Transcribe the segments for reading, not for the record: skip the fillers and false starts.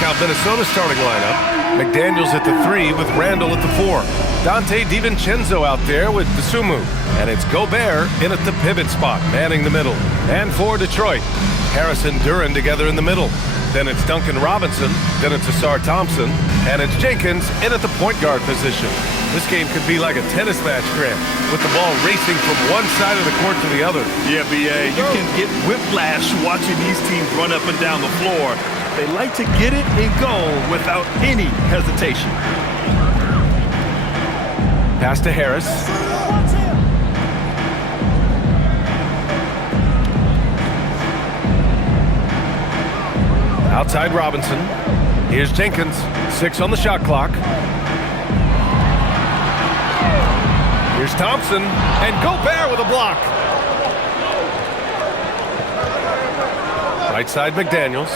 Check out Minnesota's starting lineup. McDaniels at the 3 with Randall at the 4. Dante DiVincenzo out there with Dosunmu. And it's Gobert in at the pivot spot, manning the middle. And for Detroit, Harris and Duren together in the middle. Then it's Duncan Robinson. Then it's Asar Thompson. And it's Jenkins in at the point guard position. This game could be like a tennis match, Grant, with the ball racing from one side of the court to the other. Yeah, B.A., you can get whiplash watching these teams run up and down the floor. They like to get it and go without any hesitation. Pass to Harris. Outside Robinson. Here's Jenkins. 6 on the shot clock. Here's Thompson. And Gobert with a block. Right side McDaniels.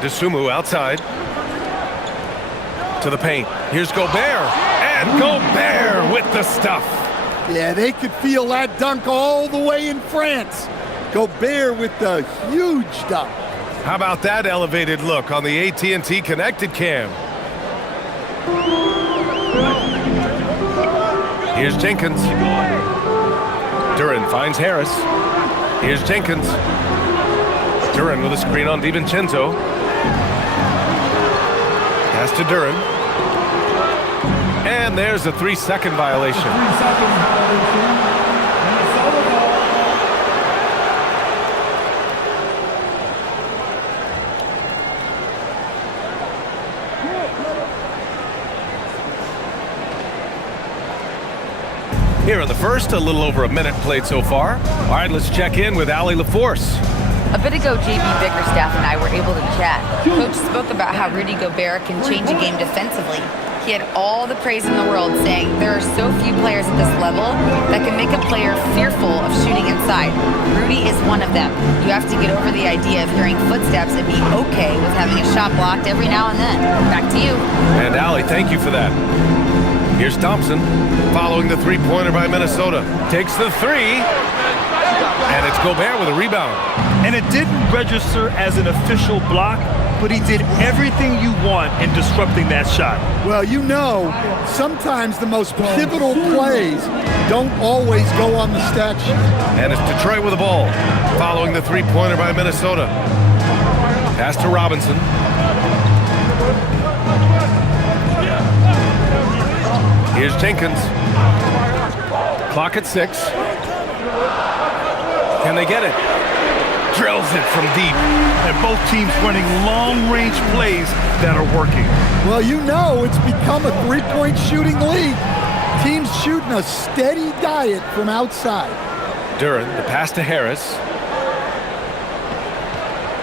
Dosunmu outside. To the paint. Here's Gobert. And Gobert with the stuff. Yeah, they could feel that dunk all the way in France. Gobert with the huge dunk. How about that elevated look on the AT&T Connected Cam? Here's Jenkins. Duren finds Harris. Here's Jenkins. Duren with a screen on DiVincenzo. Pass to Duren. And there's a 3-second violation. Here in the first, a little over a minute played so far. All right, let's check in with Allie LaForce. A bit ago, JB Bickerstaff and I were able to chat. Coach spoke about how Rudy Gobert can change a game defensively. He had all the praise in the world, saying there are so few players at this level that can make a player fearful of shooting inside. Rudy is one of them. You have to get over the idea of hearing footsteps and be okay with having a shot blocked every now and then. Back to you. And Allie, thank you for that. Here's Thompson, following the three-pointer by Minnesota. Takes the 3, and it's Gobert with a rebound. And it didn't register as an official block, but he did everything you want in disrupting that shot. Well, you know, sometimes the most pivotal plays don't always go on the stat sheet. And it's Detroit with the ball, following the three-pointer by Minnesota. Pass to Robinson. Here's Jenkins. Clock at 6. Can they get it? Drills it from deep. And both teams running long-range plays that are working. Well, you know it's become a three-point shooting league. Teams shooting a steady diet from outside. Duren, the pass to Harris.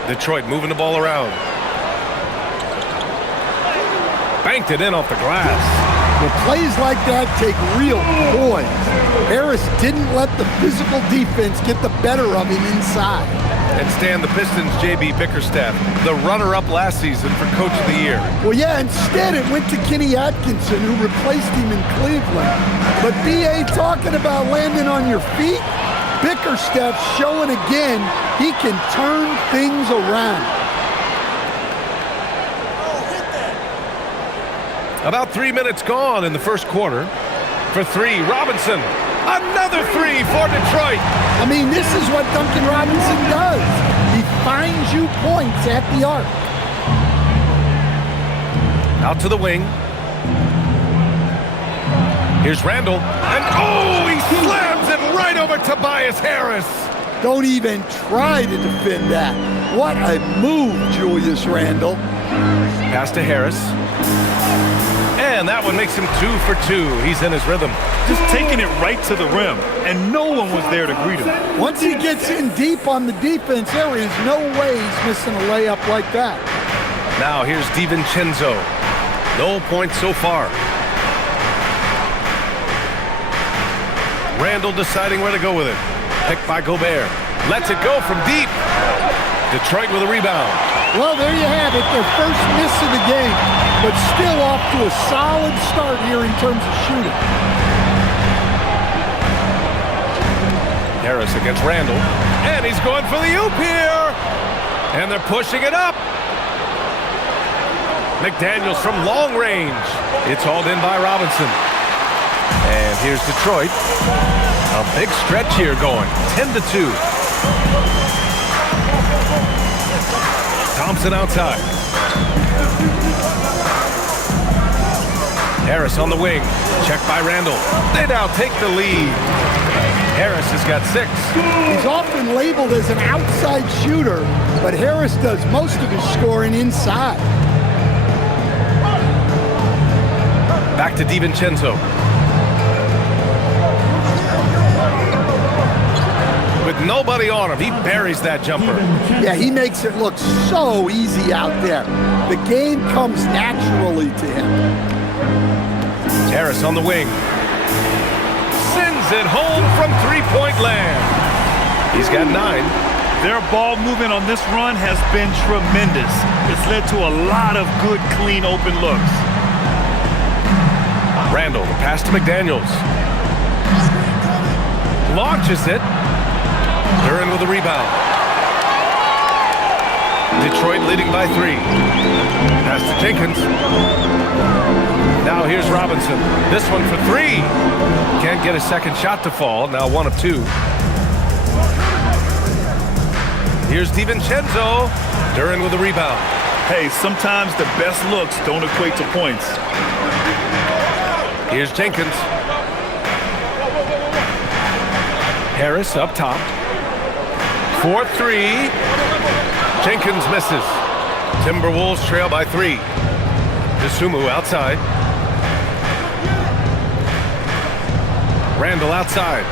Detroit moving the ball around. Banked it in off the glass. Well, plays like that take real poise. Harris didn't let the physical defense get the better of him inside. And Stan, the Pistons' J.B. Bickerstaff, the runner-up last season for Coach of the Year. Well, yeah, instead it went to Kenny Atkinson, who replaced him in Cleveland. But B.A. talking about landing on your feet, Bickerstaff showing again he can turn things around. About 3 minutes gone in the first quarter. For 3, Robinson. Another 3 for Detroit. I mean, this is what Duncan Robinson does. He finds you points at the arc. Out to the wing. Here's Randall. And oh, he slams it right over Tobias Harris. Don't even try to defend that. What a move, Julius Randle. Pass to Harris. And that one makes him 2 for 2. He's in his rhythm. Just taking it right to the rim, and no one was there to greet him. Once he gets in deep on the defense, there is no way he's missing a layup like that. Now here's DiVincenzo. No points so far. Randall deciding where to go with it. Picked by Gobert. Lets it go from deep. Detroit with a rebound. Well, there you have it, their first miss of the game, but still off to a solid start here in terms of shooting. Harris against Randall, and he's going for the oop here. And they're pushing it up. McDaniels from long range. It's hauled in by Robinson. And here's Detroit. A big stretch here going. 10-2. Thompson outside. Harris on the wing. Checked by Randall. They now take the lead. Harris has got 6. He's often labeled as an outside shooter, but Harris does most of his scoring inside. Back to DiVincenzo. With nobody on him, he buries that jumper. Yeah, he makes it look so easy out there. The game comes naturally to him. Harris on the wing. Sends it home from three-point land. He's got 9. Their ball movement on this run has been tremendous. It's led to a lot of good, clean, open looks. Randall, the pass to McDaniels. Launches it. Duran with the rebound. Detroit leading by 3. Pass to Jenkins. Now here's Robinson. This one for 3. Can't get a second shot to fall. Now 1 of 2. Here's DiVincenzo. Duran with the rebound. Hey, sometimes the best looks don't equate to points. Here's Jenkins. Harris up top. 4-3. Jenkins misses. Timberwolves trail by 3. Dosunmu outside. Randall outside.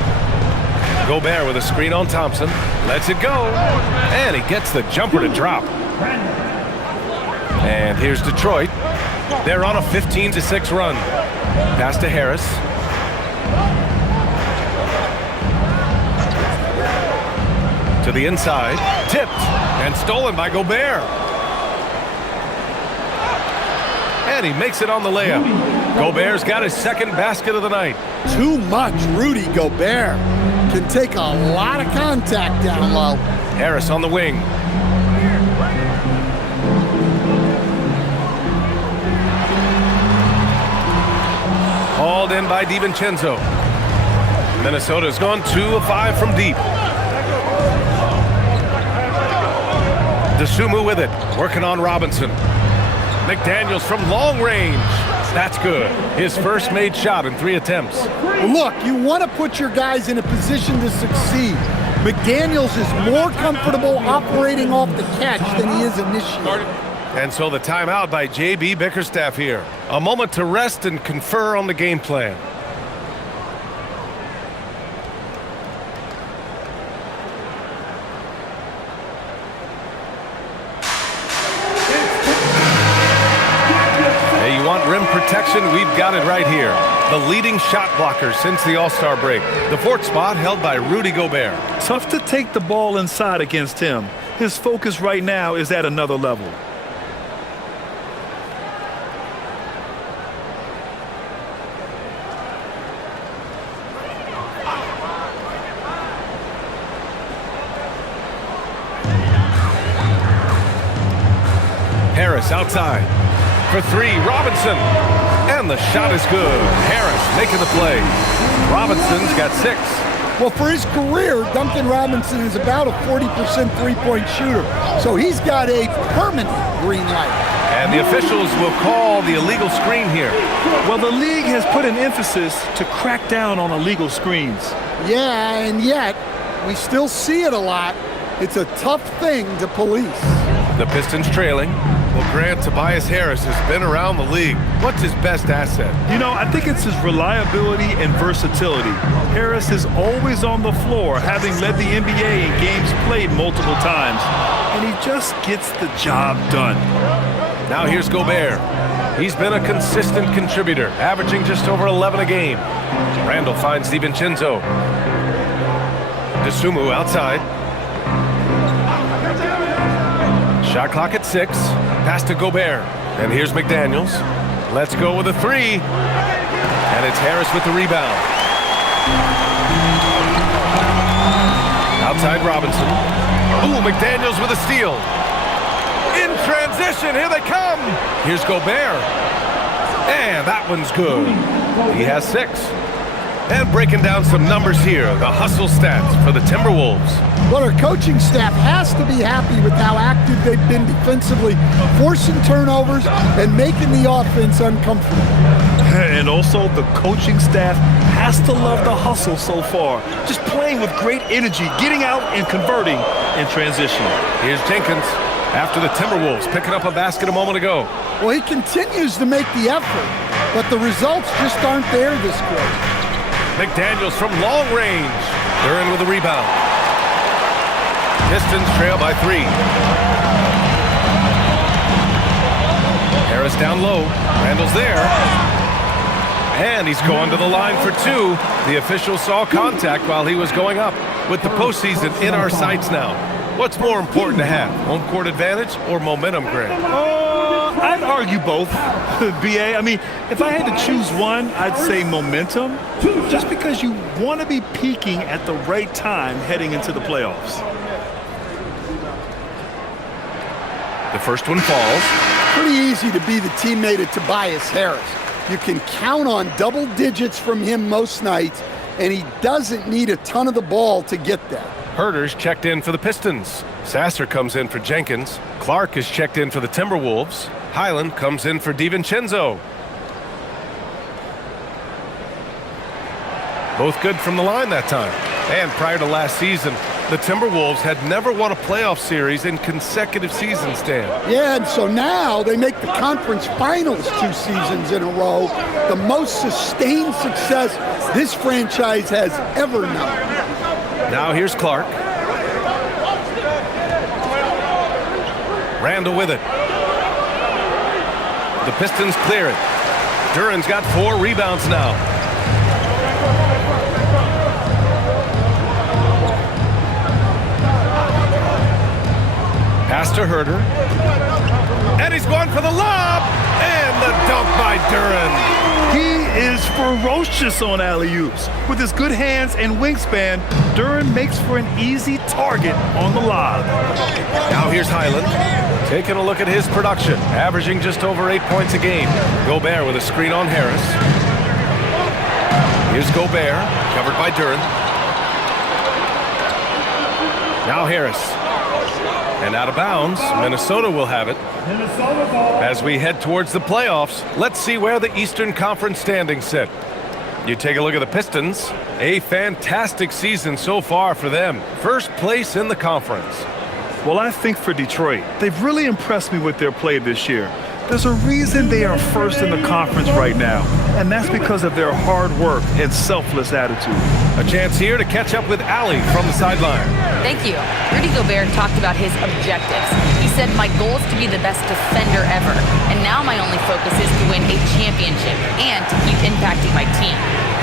Gobert with a screen on Thompson. Lets it go. And he gets the jumper to drop. And here's Detroit. They're on a 15-6 run. Pass to Harris. To the inside. Tipped. And stolen by Gobert. And he makes it on the layup. Gobert's got his second basket of the night. Too much Rudy Gobert. Can take a lot of contact down low. Harris on the wing. Hauled in by DiVincenzo. Minnesota's gone 2 of 5 from deep. Dosunmu with it, working on Robinson. McDaniels from long range. That's good. His first made shot in 3 attempts. Look, you want to put your guys in a position to succeed. McDaniels is more comfortable operating off the catch than he is initiating. And so the timeout by J.B. Bickerstaff here. A moment to rest and confer on the game plan. Hey, you want rim protection? We've got it right here. The leading shot blocker since the All-Star break. The 4th spot held by Rudy Gobert. Tough to take the ball inside against him. His focus right now is at another level. Harris outside. For 3, Robinson. And the shot is good. Harris making the play. Robinson's got 6. Well, for his career, Duncan Robinson is about a 40% three-point shooter. So he's got a permanent green light. And the officials will call the illegal screen here. Well, the league has put an emphasis to crack down on illegal screens. Yeah, and yet, we still see it a lot. It's a tough thing to police. The Pistons trailing. Well, Grant, Tobias Harris has been around the league. What's his best asset? You know, I think it's his reliability and versatility. Harris is always on the floor, having led the NBA in games played multiple times. And he just gets the job done. Now here's Gobert. He's been a consistent contributor, averaging just over 11 a game. Randall finds DiVincenzo. Dosunmu outside. Shot clock at 6. Pass to Gobert. And here's McDaniels. Let's go with a 3. And it's Harris with the rebound. Outside Robinson. Ooh, McDaniels with a steal. transition. Here they come. Here's Gobert. And that one's good. He has 6. And breaking down some numbers here, the hustle stats for the Timberwolves. Well, our coaching staff has to be happy with how active they've been defensively, forcing turnovers and making the offense uncomfortable. And also, the coaching staff has to love the hustle so far. Just playing with great energy, getting out and converting in transition. Here's Jenkins after the Timberwolves picking up a basket a moment ago. Well, he continues to make the effort, but the results just aren't there this quarter. McDaniels from long range. They're in with a rebound. Pistons trail by 3. Harris down low. Randall's there. And he's going to the line for 2. The official saw contact while he was going up. With the postseason in our sights now, what's more important to have, home court advantage or momentum, Grant? I'd argue both, BA. I mean, if I had to choose one, I'd say momentum, just because you want to be peaking at the right time heading into the playoffs. The first one falls. Pretty easy to be the teammate of Tobias Harris. You can count on double digits from him most nights, and he doesn't need a ton of the ball to get there. Herter's checked in for the Pistons. Sasser comes in for Jenkins. Clark is checked in for the Timberwolves. Highland comes in for DiVincenzo. Both good from the line that time. And prior to last season, the Timberwolves had never won a playoff series in consecutive seasons, Dan. Yeah, and so now they make the conference finals 2 seasons in a row, the most sustained success this franchise has ever known. Now here's Clark. Randall with it. The Pistons clear it. Duran's got 4 rebounds now. Pass to Herter. And he's going for the lob. And the dunk by Duran. He is ferocious on alley-oops. With his good hands and wingspan, Duran makes for an easy target on the lob. Now here's Highland. Taking a look at his production, averaging just over 8 points a game. Gobert with a screen on Harris. Here's Gobert, covered by Duran. Now Harris. And out of bounds, Minnesota will have it. As we head towards the playoffs, let's see where the Eastern Conference standings sit. You take a look at the Pistons. A fantastic season so far for them. First place in the conference. Well, I think for Detroit, they've really impressed me with their play this year. There's a reason they are first in the conference right now, and that's because of their hard work and selfless attitude. A chance here to catch up with Allie from the sideline. Thank you. Rudy Gobert talked about his objectives. He said, my goal is to be the best defender ever, and now my only focus is to win a championship and to keep impacting my team.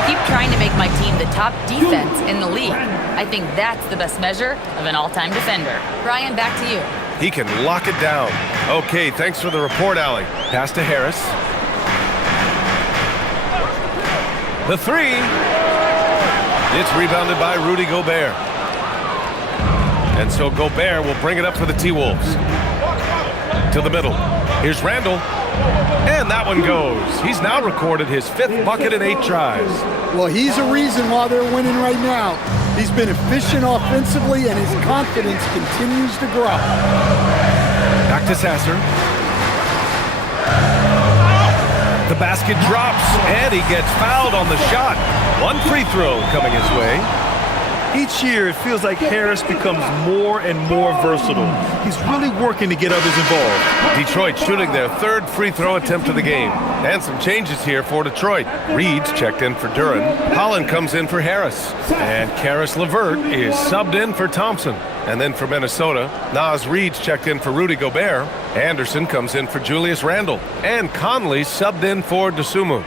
Keep trying to make my team the top defense in the league. I think that's the best measure of an all-time defender. Brian, back to you. He can lock it down. Okay, thanks for the report, Allie. Pass to Harris. The 3. It's rebounded by Rudy Gobert. And so Gobert will bring it up for the T-Wolves. To the middle. Here's Randall. And that one goes. He's now recorded his 5th bucket in 8 tries. Well, he's a reason why they're winning right now. He's been efficient offensively, and his confidence continues to grow. Back to Sasser. The basket drops, and he gets fouled on the shot. 1 free throw coming his way. Each year, it feels like Harris becomes more and more versatile. He's really working to get others involved. Detroit shooting their 3rd free throw attempt of the game. And some changes here for Detroit. Reed's checked in for Duran. Holland comes in for Harris. And Karis LeVert is subbed in for Thompson. And then for Minnesota, Naz Reed's checked in for Rudy Gobert. Anderson comes in for Julius Randle. And Conley subbed in for Dosunmu.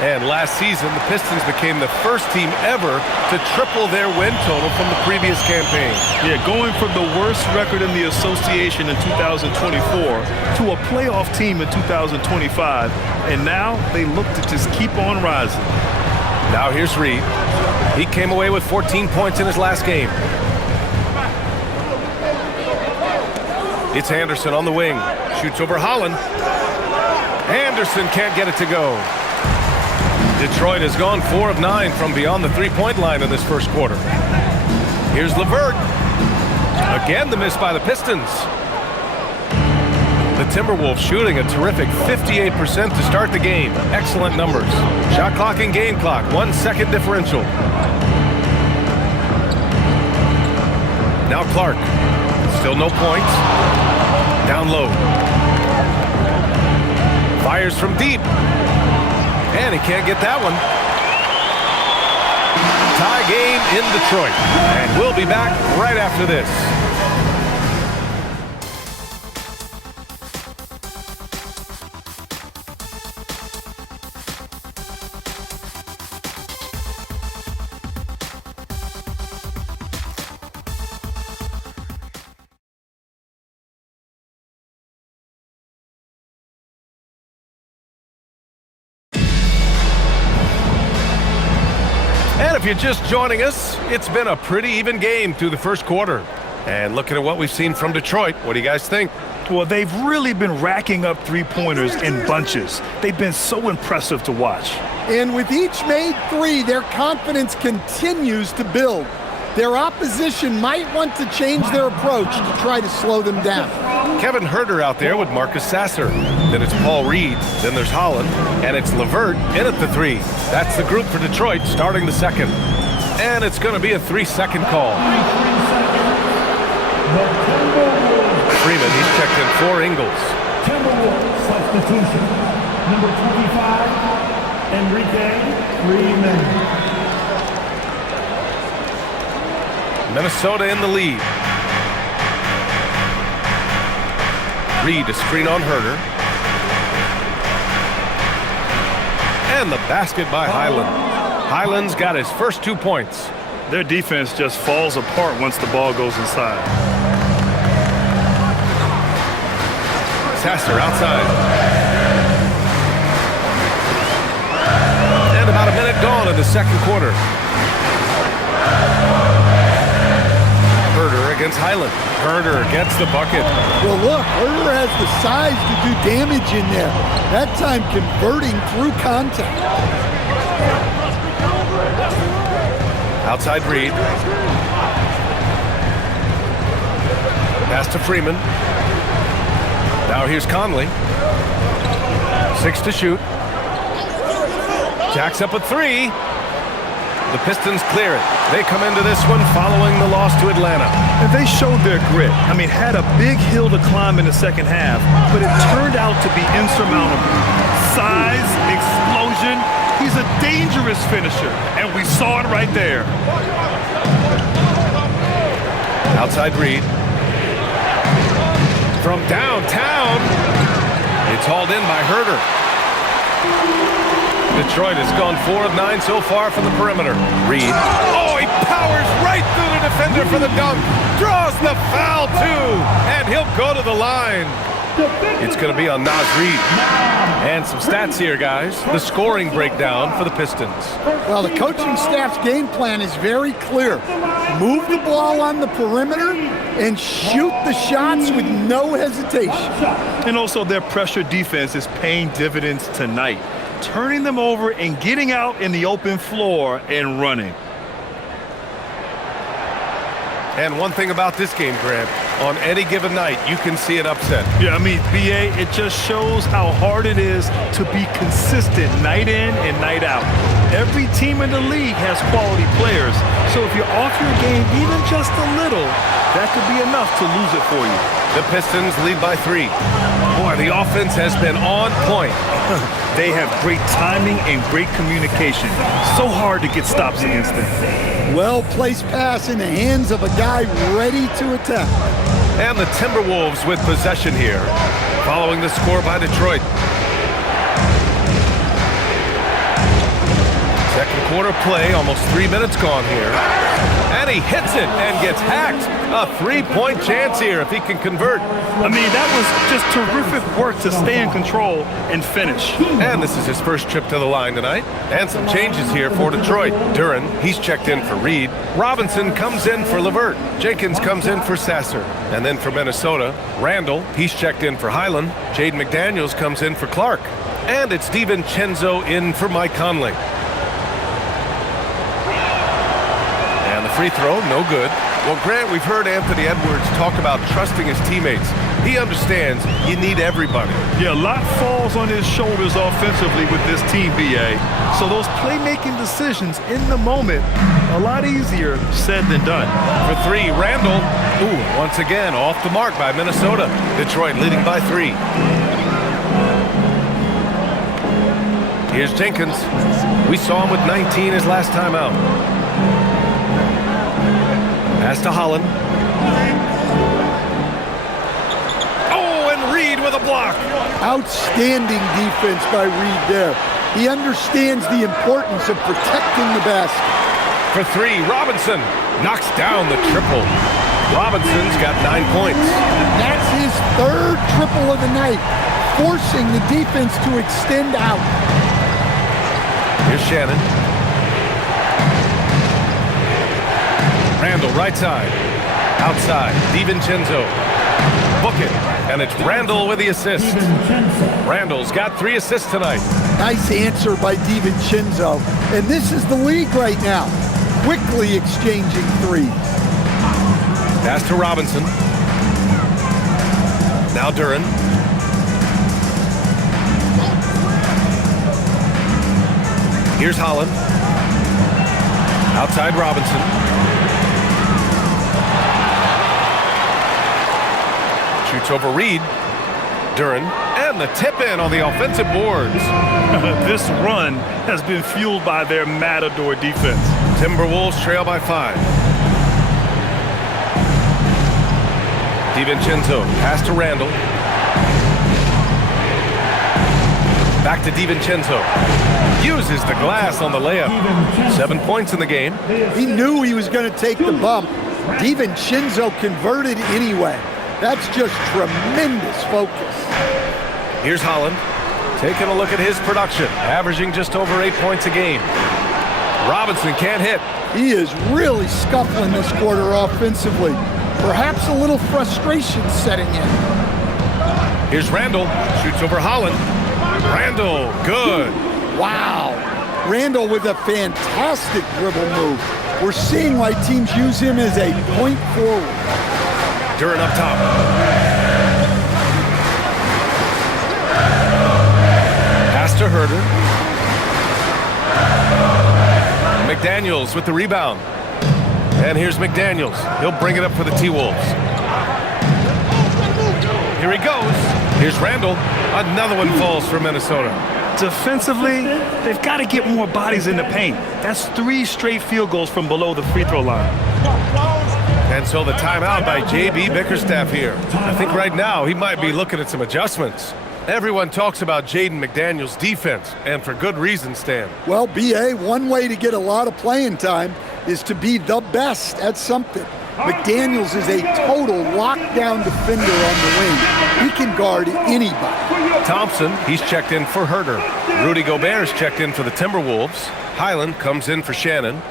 And last season, the Pistons became the first team ever to triple their win total from the previous campaign. Yeah, going from the worst record in the association in 2024 to a playoff team in 2025. And now they look to just keep on rising. Now here's Reed. He came away with 14 points in his last game. It's Anderson on the wing. Shoots over Holland. Anderson can't get it to go. Detroit has gone 4 of 9 from beyond the three-point line in this first quarter. Here's LeVert. Again, the miss by the Pistons. The Timberwolves shooting a terrific 58% to start the game. Excellent numbers. Shot clock and game clock, 1 second differential. Now Clark. Still no points. Down low. Fires from deep. And he can't get that one. Tie game in Detroit. And we'll be back right after this. And if you're just joining us, it's been a pretty even game through the first quarter. And looking at what we've seen from Detroit, what do you guys think? Well, they've really been racking up three-pointers in bunches. They've been so impressive to watch. And with each made three, their confidence continues to build. Their opposition might want to change their approach to try to slow them down. Kevin Huerter out there with Marcus Sasser. Then it's Paul Reed. Then there's Holland. And it's LeVert in at the three. That's the group for Detroit starting the second. And it's going to be a 3-second call. Freeman, he's checked in for Ingles. Timberwolves substitution. Number 25, Enrique Freeman. Minnesota in the lead. Reed, a screen on Huerter. And the basket by Highland. Highland's got his first 2 points. Their defense just falls apart once the ball goes inside. Sasser outside. And about a minute gone in the second quarter. Huerter against Highland. Huerter gets the bucket. Well, look, Huerter has the size to do damage in there. That time converting through contact. Outside Reed. Pass to Freeman. Now here's Conley. 6 to shoot. Jacks up a 3. The Pistons clear it. They come into this one following the loss to Atlanta. And they showed their grit. I mean, had a big hill to climb in the second half, but it turned out to be insurmountable. Size, explosion. He's a dangerous finisher, and we saw it right there. Outside Reed. From downtown, it's hauled in by Huerter. Detroit has gone 4 of 9 so far from the perimeter. Reed. Oh, he powers right through the defender for the dunk. Draws the foul, too. And he'll go to the line. It's going to be on Naz Reid. And some stats here, guys. The scoring breakdown for the Pistons. Well, the coaching staff's game plan is very clear. Move the ball on the perimeter and shoot the shots with no hesitation. And also their pressure defense is paying dividends tonight, turning them over and getting out in the open floor and running. And one thing about this game, Grant, on any given night, you can see an upset. Yeah, I mean, BA, it just shows how hard it is to be consistent night in and night out. Every team in the league has quality players, so if you're off your game even just a little, that could be enough to lose it for you. The Pistons lead by 3. Boy, the offense has been on point. They have great timing and great communication. So hard to get stops against them. Well-placed pass in the hands of a guy ready to attack. And the Timberwolves with possession here, following the score by Detroit. Second quarter play, almost 3 minutes gone here. And he hits it and gets hacked. A three-point chance here if he can convert. I mean, that was just terrific work to stay in control and finish. And this is his first trip to the line tonight. And some changes here for Detroit. Duren, he's checked in for Reed. Robinson comes in for LeVert. Jenkins comes in for Sasser. And then for Minnesota, Randall, he's checked in for Highland. Jaden McDaniels comes in for Clark. And it's DiVincenzo in for Mike Conley. And the free throw, no good. Well, Grant, we've heard Anthony Edwards talk about trusting his teammates. He understands you need everybody. Yeah, a lot falls on his shoulders offensively with this team, BA. So those playmaking decisions in the moment, a lot easier said than done. For three, Randall. Ooh, once again, off the mark by Minnesota. Detroit leading by 3. Here's Jenkins. We saw him with 19 his last time out. Pass to Holland. Oh, and Reed with a block. Outstanding defense by Reed there. He understands the importance of protecting the basket. For 3, Robinson knocks down the triple. Robinson's got 9 points. That's his 3rd triple of the night, forcing the defense to extend out. Here's Shannon. Randall, right side. Outside, DiVincenzo. Book it. And it's Randall with the assist. Randall's got 3 assists tonight. Nice answer by DiVincenzo. And this is the league right now. Quickly exchanging threes. Pass to Robinson. Now Duren. Here's Holland. Outside Robinson. Shoots over Reed. Duren. And the tip-in on the offensive boards. This run has been fueled by their Matador defense. Timberwolves trail by 5. DiVincenzo. Pass to Randall. Back to DiVincenzo. Uses the glass on the layup. 7 points in the game. He knew he was going to take the bump. DiVincenzo converted anyway. That's just tremendous focus. Here's Holland. Taking a look at his production. Averaging just over 8 points a game. Robinson can't hit. He is really scuffling this quarter offensively. Perhaps a little frustration setting in. Here's Randall. Shoots over Holland. Randall, good. Wow. Randall with a fantastic dribble move. We're seeing why teams use him as a point forward. Duren up top. Pass to Herter. McDaniels with the rebound. And here's McDaniels. He'll bring it up for the T-Wolves. Here he goes. Here's Randall. Another one falls for Minnesota. Defensively, they've got to get more bodies in the paint. That's 3 straight field goals from below the free throw line. And so the timeout by J.B. Bickerstaff here. I think right now he might be looking at some adjustments. Everyone talks about Jaden McDaniels' defense, and for good reason, Stan. Well, B.A., one way to get a lot of playing time is to be the best at something. McDaniels is a total lockdown defender on the wing. He can guard anybody. Thompson, he's checked in for Herter. Rudy Gobert's checked in for the Timberwolves. Highland comes in for Shannon.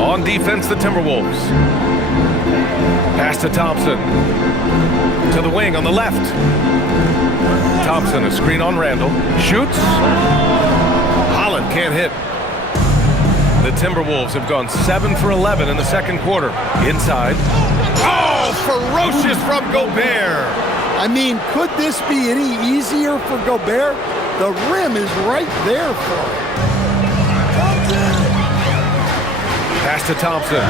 On defense, the Timberwolves. Pass to Thompson. To the wing on the left. Thompson, a screen on Randall. Shoots. Holland can't hit. The Timberwolves have gone 7 for 11 in the second quarter. Inside. Oh, ferocious from Gobert. I mean, could this be any easier for Gobert? The rim is right there for him. Pass to Thompson.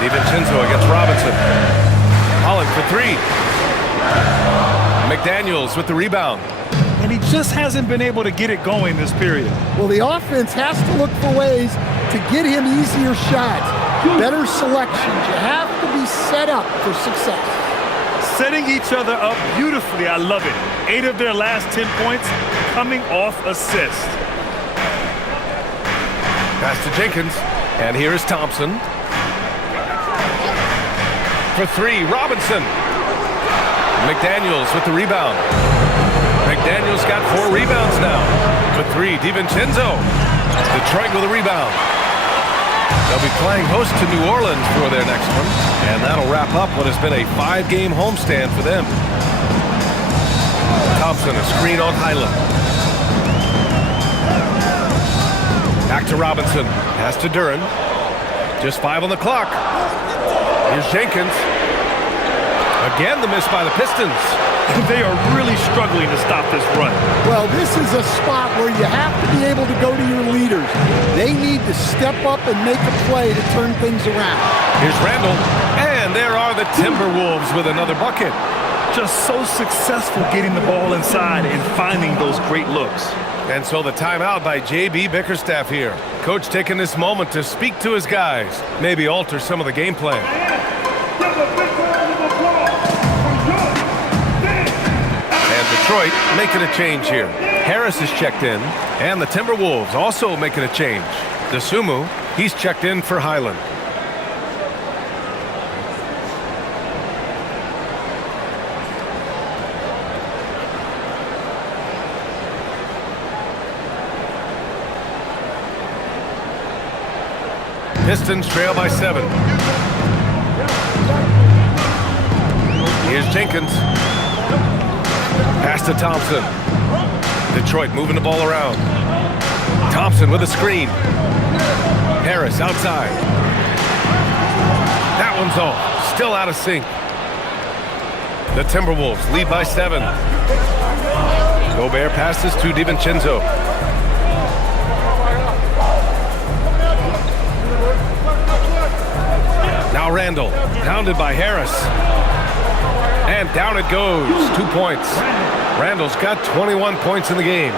DiVincenzo against Robinson. Holland for 3. McDaniels with the rebound. And he just hasn't been able to get it going this period. Well, the offense has to look for ways to get him easier shots, better selections. You have to be set up for success. Setting each other up beautifully. I love it. 8 of their last 10 points coming off assists. Pass to Jenkins. And here is Thompson. For 3, Robinson. McDaniels with the rebound. McDaniels got 4 rebounds now. For 3, DiVincenzo. Detroit with a rebound. They'll be playing host to New Orleans for their next one. And that'll wrap up what has been a 5-game homestand for them. Thompson, a screen on Highland. Back to Robinson. Pass to Duren. Just 5 on the clock. Here's Jenkins. Again, the miss by the Pistons. They are really struggling to stop this run. Well, this is a spot where you have to be able to go to your leaders. They need to step up and make a play to turn things around. Here's Randall. And there are the Timberwolves with another bucket. Just so successful getting the ball inside and finding those great looks. And so the timeout by J.B. Bickerstaff here. Coach taking this moment to speak to his guys. Maybe alter some of the game plan. And Detroit making a change here. Harris is checked in. And the Timberwolves also making a change. Dosunmu, he's checked in for Highland. Pistons trail by 7. Here's Jenkins. Pass to Thompson. Detroit moving the ball around. Thompson with a screen. Harris outside. That one's off. Still out of sync. The Timberwolves lead by 7. Gobert passes to DiVincenzo. Now Randall, pounded by Harris. And down it goes, 2 points. Randall's got 21 points in the game.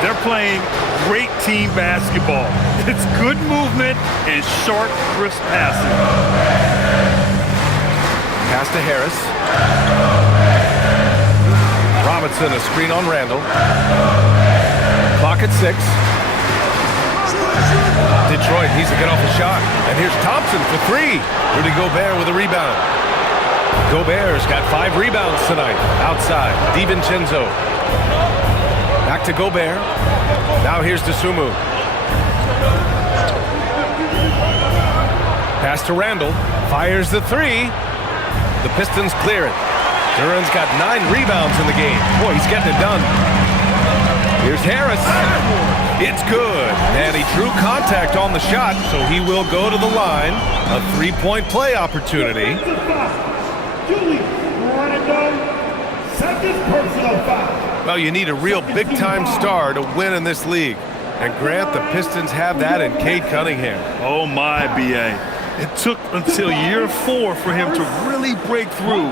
They're playing great team basketball. It's good movement and short, crisp passing. Pass to Harris. Robinson, a screen on Randall. Clock at 6. Detroit needs to get off the shot. And here's Thompson for 3. Rudy Gobert with a rebound. Gobert's got 5 rebounds tonight. Outside, DiVincenzo. Back to Gobert. Now here's Dosunmu. Pass to Randall. Fires the 3. The Pistons clear it. Duren's got 9 rebounds in the game. Boy, he's getting it done. Here's Harris. It's good. And he drew contact on the shot, so he will go to the line. A 3-point play opportunity. Well, you need a real big-time star to win in this league. And Grant, the Pistons have that in Cade Cunningham. Oh my, B.A. It took until year 4 for him to really break through.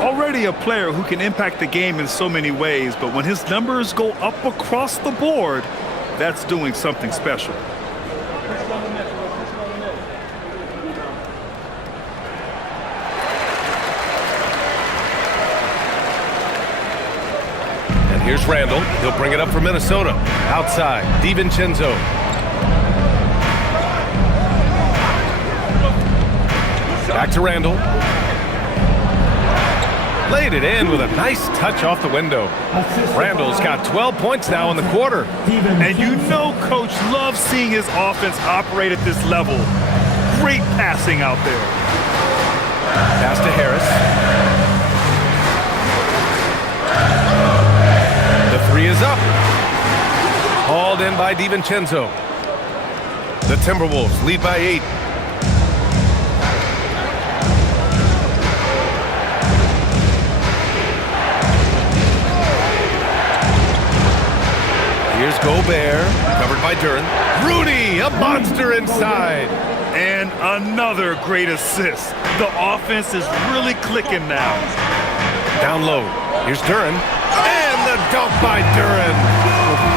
Already a player who can impact the game in so many ways, but when his numbers go up across the board, that's doing something special. And here's Randall. He'll bring it up for Minnesota. Outside, DiVincenzo. Back to Randall. Laid it in with a nice touch off the window. Randall's got 12 points now in the quarter. And you know Coach loves seeing his offense operate at this level. Great passing out there. Pass to Harris. The 3 is up. Hauled in by DiVincenzo. The Timberwolves lead by 8. Here's Gobert, covered by Duren. Rudy, a monster inside. And another great assist. The offense is really clicking now. Down low. Here's Duren. And the dunk by Duren.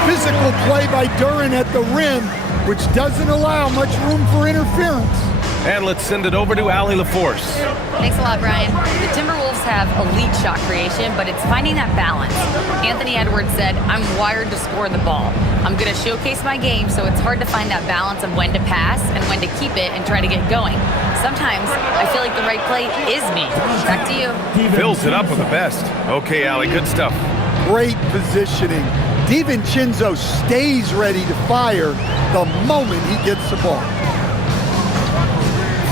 Physical play by Duren at the rim, which doesn't allow much room for interference. And let's send it over to Allie LaForce. Thanks a lot, Brian. The Timberwolves have elite shot creation, but it's finding that balance. Anthony Edwards said, "I'm wired to score the ball. I'm going to showcase my game, so it's hard to find that balance of when to pass and when to keep it and try to get going. Sometimes I feel like the right play is me." Back to you. Fills it up with the best. Okay, Allie, good stuff. Great positioning. DiVincenzo stays ready to fire the moment he gets the ball.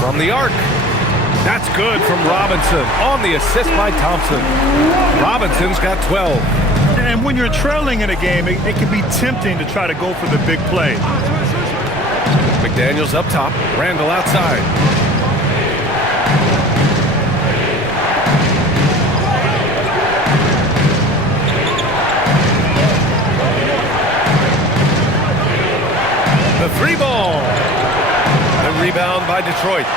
From the arc. That's good from Robinson on the assist by Thompson. Robinson's got 12. And when you're trailing in a game, it can be tempting to try to go for the big play. McDaniels up top. Randall outside. The three ball. The rebound by Detroit.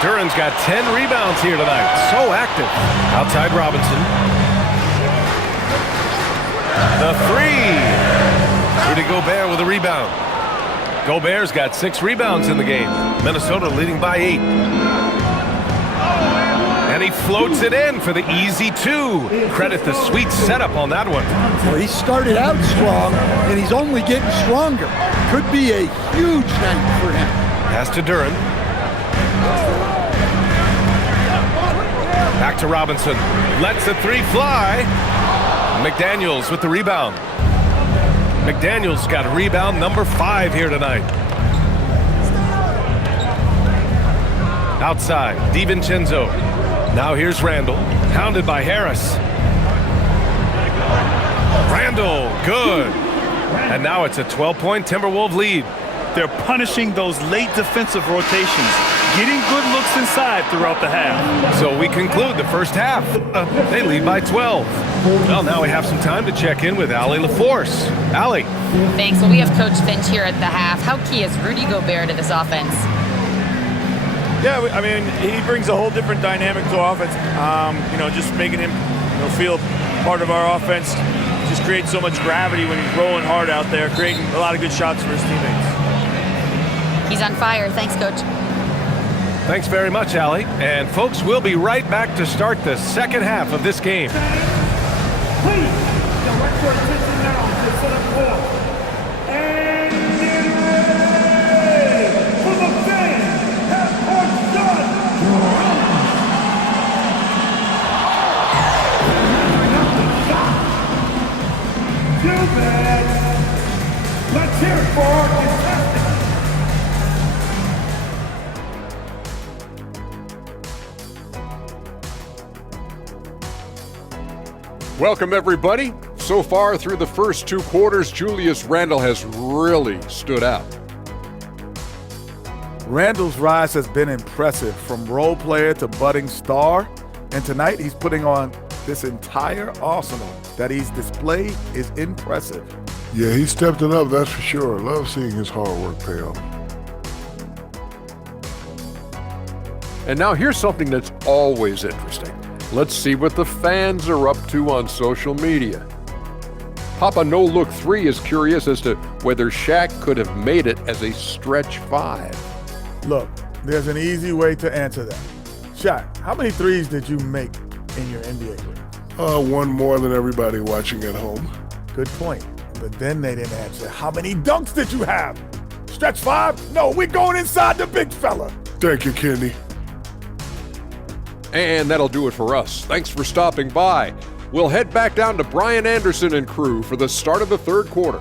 Duren's got 10 rebounds here tonight. So active. Outside Robinson. The three. Rudy Gobert with a rebound. Gobert's got 6 rebounds in the game. Minnesota leading by 8. And he floats it in for the easy 2. Credit the sweet setup on that one. Well, he started out strong, and he's only getting stronger. Could be a huge night for him. Pass to Duren. Back to Robinson. Lets the 3 fly. McDaniels with the rebound. McDaniels got rebound number 5 here tonight. Outside, DiVincenzo. Now here's Randall. Hounded by Harris. Randall, good. And now it's a 12-point Timberwolves lead. They're punishing those late defensive rotations, getting good looks inside throughout the half. So we conclude the first half. They lead by 12. Well, now we have some time to check in with Allie LaForce. Allie. Thanks. Well, we have Coach Finch here at the half. How key is Rudy Gobert to this offense? Yeah, I mean, he brings a whole different dynamic to offense. Just making him feel part of our offense. Just creates so much gravity when he's rolling hard out there, creating a lot of good shots for his teammates. He's on fire. Thanks, Coach. Thanks very much, Allie. And folks, we'll be right back to start the second half of this game. Please, direct your attention now to center court. And get ready for the fan half-court shot. Too bad. Let's hear it for our contestant. Welcome, everybody. So far through the first 2 quarters, Julius Randle has really stood out. Randall's rise has been impressive, from role player to budding star, and tonight he's putting on this entire arsenal that he's displayed is impressive. Yeah, he stepped it up, that's for sure. Love seeing his hard work pay off. And now here's something that's always interesting. Let's see what the fans are up to on social media. Papa No Look 3 is curious as to whether Shaq could have made it as a stretch 5. Look, there's an easy way to answer that. Shaq, how many threes did you make in your NBA career? One more than everybody watching at home. Good point. But then they didn't answer. How many dunks did you have? Stretch 5? No, we're going inside the big fella. Thank you, Kenny. And that'll do it for us. Thanks for stopping by. We'll head back down to Brian Anderson and crew for the start of the third quarter.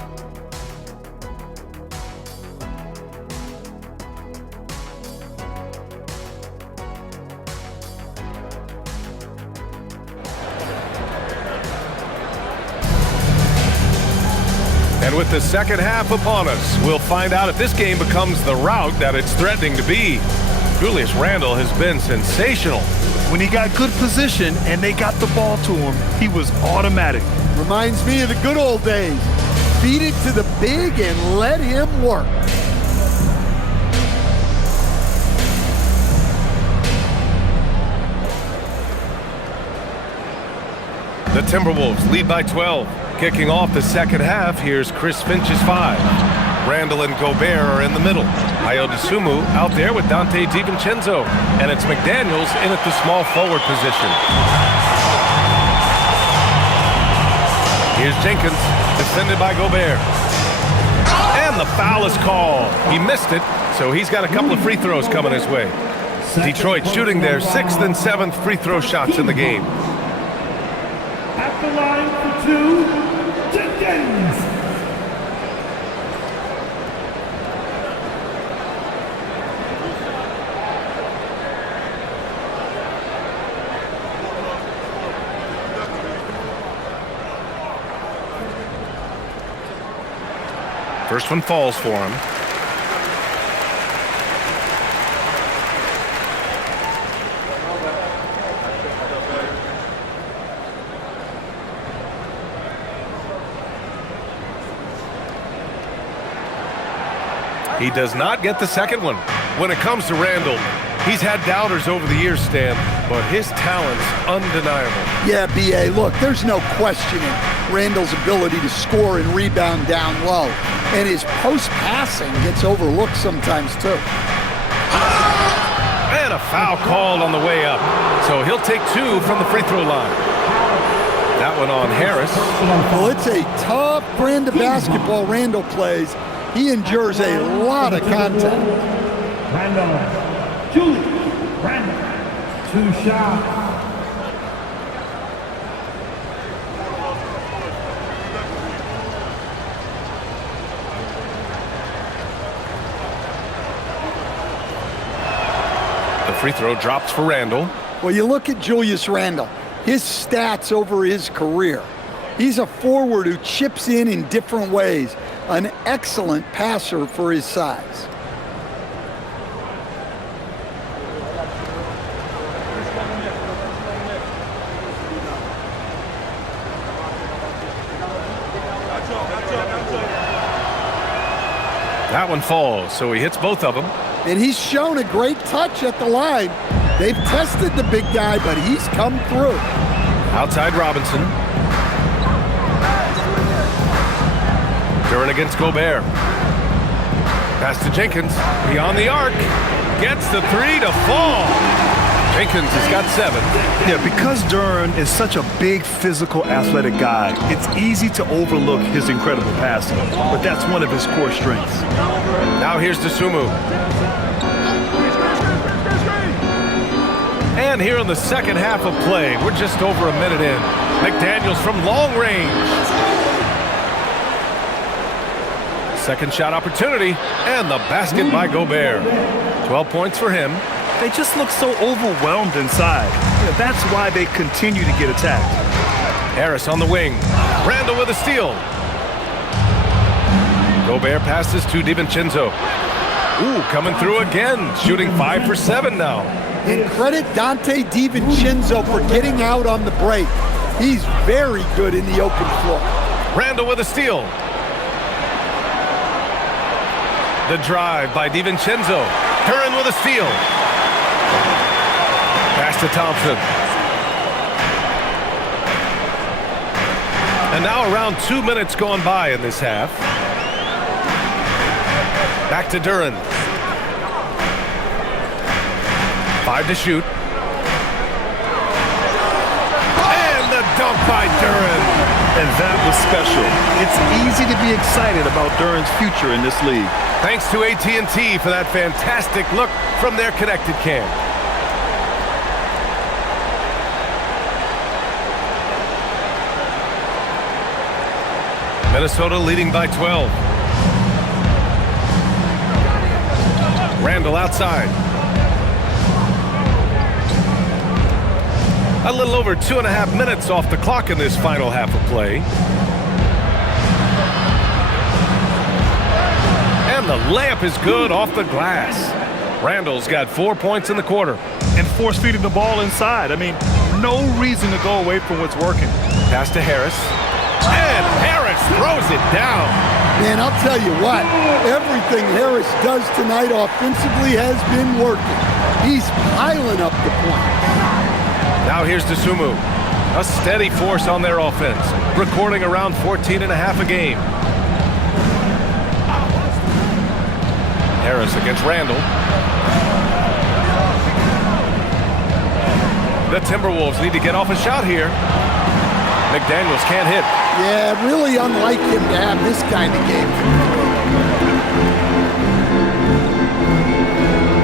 And with the second half upon us, we'll find out if this game becomes the rout that it's threatening to be. Julius Randle has been sensational. When he got good position and they got the ball to him, he was automatic. Reminds me of the good old days. Feed it to the big and let him work. The The Timberwolves lead by 12. Kicking off the second half, here's Chris Finch's 5. Randall and Gobert are in the middle. Ayo Dosunmu out there with Donte DiVincenzo. And it's McDaniels in at the small forward position. Here's Jenkins, defended by Gobert. And the foul is called. He missed it, so he's got a couple of free throws coming his way. Detroit shooting their 6th and 7th free throw shots in the game. At the line for 2, Jenkins. First one falls for him. He does not get the second one. When it comes to Randall, he's had doubters over the years, Stan, but his talent's undeniable. Yeah, B.A., look, there's no questioning Randall's ability to score and rebound down low. And his post-passing gets overlooked sometimes, too. And a foul called on the way up. So he'll take 2 from the free throw line. That one on Harris. Well, it's a tough brand of basketball Randall plays. He endures a lot of contact. Randall. Julie. Randall. 2 shots. The free throw drops for Randall. Well, you look at Julius Randall, his stats over his career. He's a forward who chips in different ways. An excellent passer for his size. That one falls, so he hits both of them. And he's shown a great touch at the line. They've tested the big guy, but he's come through. Outside Robinson. Duran against Gobert. Pass to Jenkins. Beyond the arc. Gets the 3 to fall. Jenkins has got 7. Yeah, because Duran is such a big, physical, athletic guy, it's easy to overlook his incredible passing. But that's one of his core strengths. Now here's Dosunmu. And here in the second half of play, we're just over a minute in. McDaniels from long range. Second shot opportunity, and the basket by Gobert. 12 points for him. They just look so overwhelmed inside. Yeah, that's why they continue to get attacked. Harris on the wing. Randall with a steal. Gobert passes to DiVincenzo. Ooh, coming through again. Shooting 5 for 7 now. And credit Donte DiVincenzo for getting out on the break. He's very good in the open floor. Randall with a steal. The drive by DiVincenzo. Duran with a steal. Pass to Thompson. And now around 2 minutes gone by in this half. Back to Duran. 5 to shoot. And the dunk by Duran. And that was special. It's easy to be excited about Duran's future in this league. Thanks to AT&T for that fantastic look from their Connecticut camp. Minnesota leading by 12. Randall outside. A little over 2.5 minutes off the clock in this final half of play. And the layup is good off the glass. Randall's got 4 points in the quarter. And force-feeding the ball inside. I mean, no reason to go away from what's working. Pass to Harris. And Harris throws it down. Man, I'll tell you what, everything Harris does tonight offensively has been working. He's piling up the points. Now here's Dosunmu. A steady force on their offense, recording around 14 and a half a game. Harris against Randall. The Timberwolves need to get off a shot here. McDaniels can't hit. Yeah, really unlike him to have this kind of game.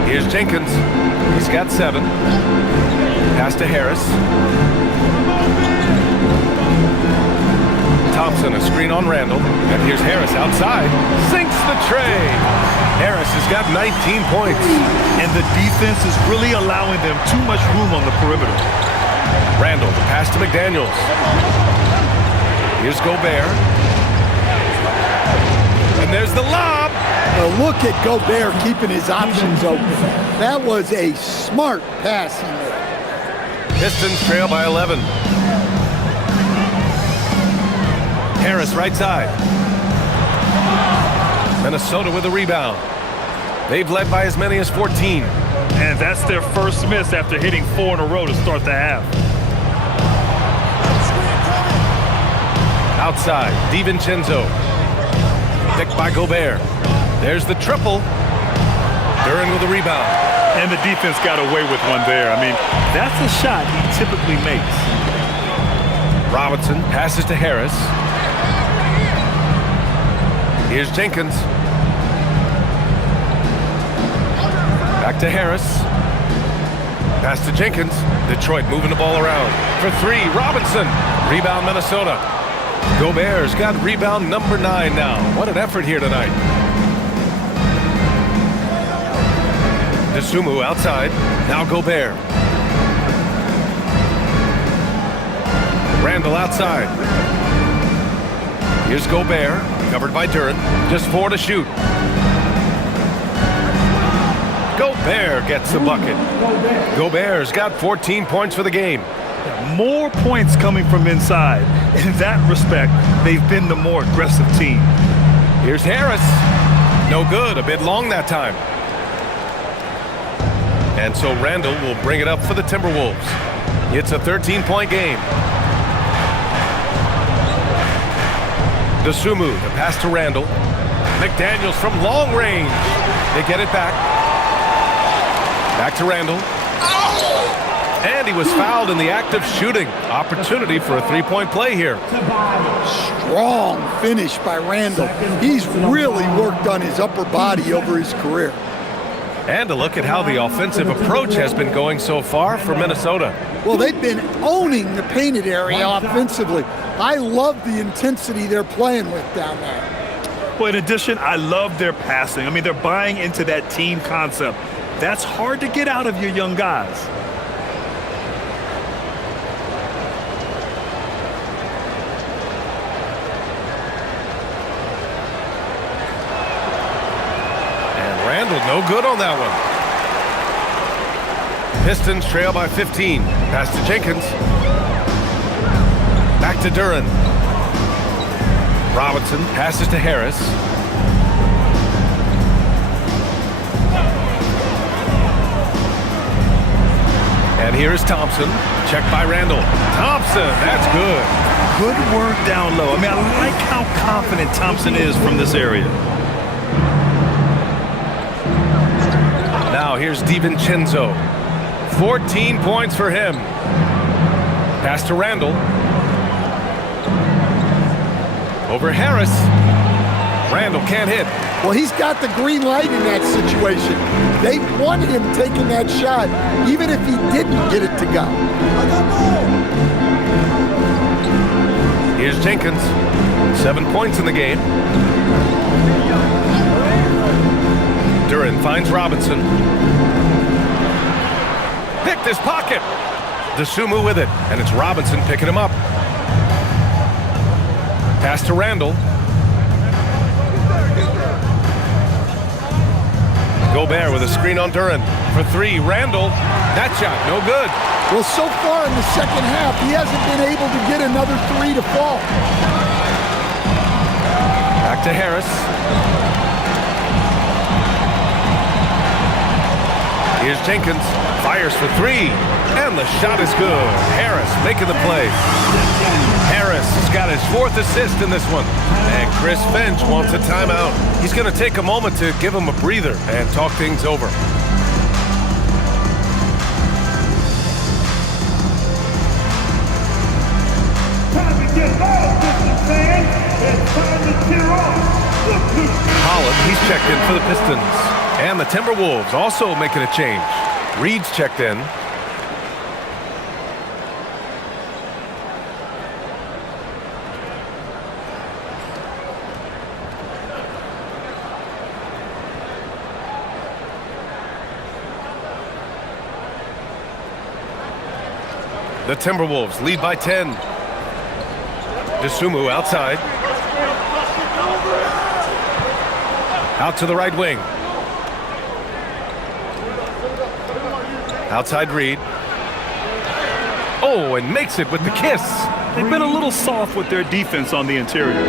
Here's Jenkins. He's got 7. Pass to Harris. Thompson, a screen on Randall. And here's Harris outside. Sinks the tray. Harris has got 19 points. And the defense is really allowing them too much room on the perimeter. Randall, the pass to McDaniels. Here's Gobert. And there's the lob. Well, look at Gobert keeping his options open. That was a smart pass he made. Pistons trail by 11. Harris right side. Minnesota with a rebound. They've led by as many as 14. And that's their first miss after hitting 4 in a row to start the half. Outside, DiVincenzo. Picked by Gobert. There's the triple. Duran with a rebound. And the defense got away with one there. I mean, that's a shot he typically makes. Robinson passes to Harris. Here's Jenkins. Back to Harris. Pass to Jenkins. Detroit moving the ball around. For 3, Robinson. Rebound, Minnesota. Gobert's got rebound number 9 now. What an effort here tonight. Dosunmu outside. Now Gobert. Randall outside. Here's Gobert. Covered by Duran. Just 4 to shoot. Gobert gets the bucket. Gobert's got 14 points for the game. More points coming from inside. In that respect, they've been the more aggressive team. Here's Harris. No good. A bit long that time. And so Randall will bring it up for the Timberwolves. It's a 13-point game. Dosunmu, the pass to Randall. McDaniels from long range. They get it back. Back to Randall. And he was fouled in the act of shooting. Opportunity for a 3-point play here. Strong finish by Randall. He's really worked on his upper body over his career. And a look at how the offensive approach has been going so far for Minnesota. Well, they've been owning the painted area offensively. I love the intensity they're playing with down there. Well, in addition, I love their passing. I mean, they're buying into that team concept. That's hard to get out of your young guys. Randall, no good on that one. Pistons trail by 15. Pass to Jenkins. Back to Duran. Robinson passes to Harris. And here is Thompson. Checked by Randall. Thompson, that's good. Good work down low. I mean, I like how confident Thompson is from this area. Now here's DiVincenzo. 14 points for him. Pass to Randall. Over Harris. Randall can't hit. Well, he's got the green light in that situation. They want him taking that shot, even if he didn't get it to go. Here's Jenkins. 7 points in the game. Duran finds Robinson. Picked his pocket. Dosunmu with it, and it's Robinson picking him up. Pass to Randall. Gobert with a screen on Duran. For 3, Randall. That shot, no good. Well, so far in the second half, he hasn't been able to get another 3 to fall. Back to Harris. Here's Jenkins. Fires for 3. And the shot is good. Harris making the play. Harris has got his 4th assist in this one. And Chris Finch wants a timeout. He's going to take a moment to give him a breather and talk things over. Time to get loud, Pistons fans. It's time to cheer on the Pistons. Holland, he's checked in for the Pistons. And the Timberwolves also making a change. Reed's checked in. The Timberwolves lead by 10. Dosunmu outside. Out to the right wing. Outside Reed. Oh, and makes it with the kiss. They've been a little soft with their defense on the interior.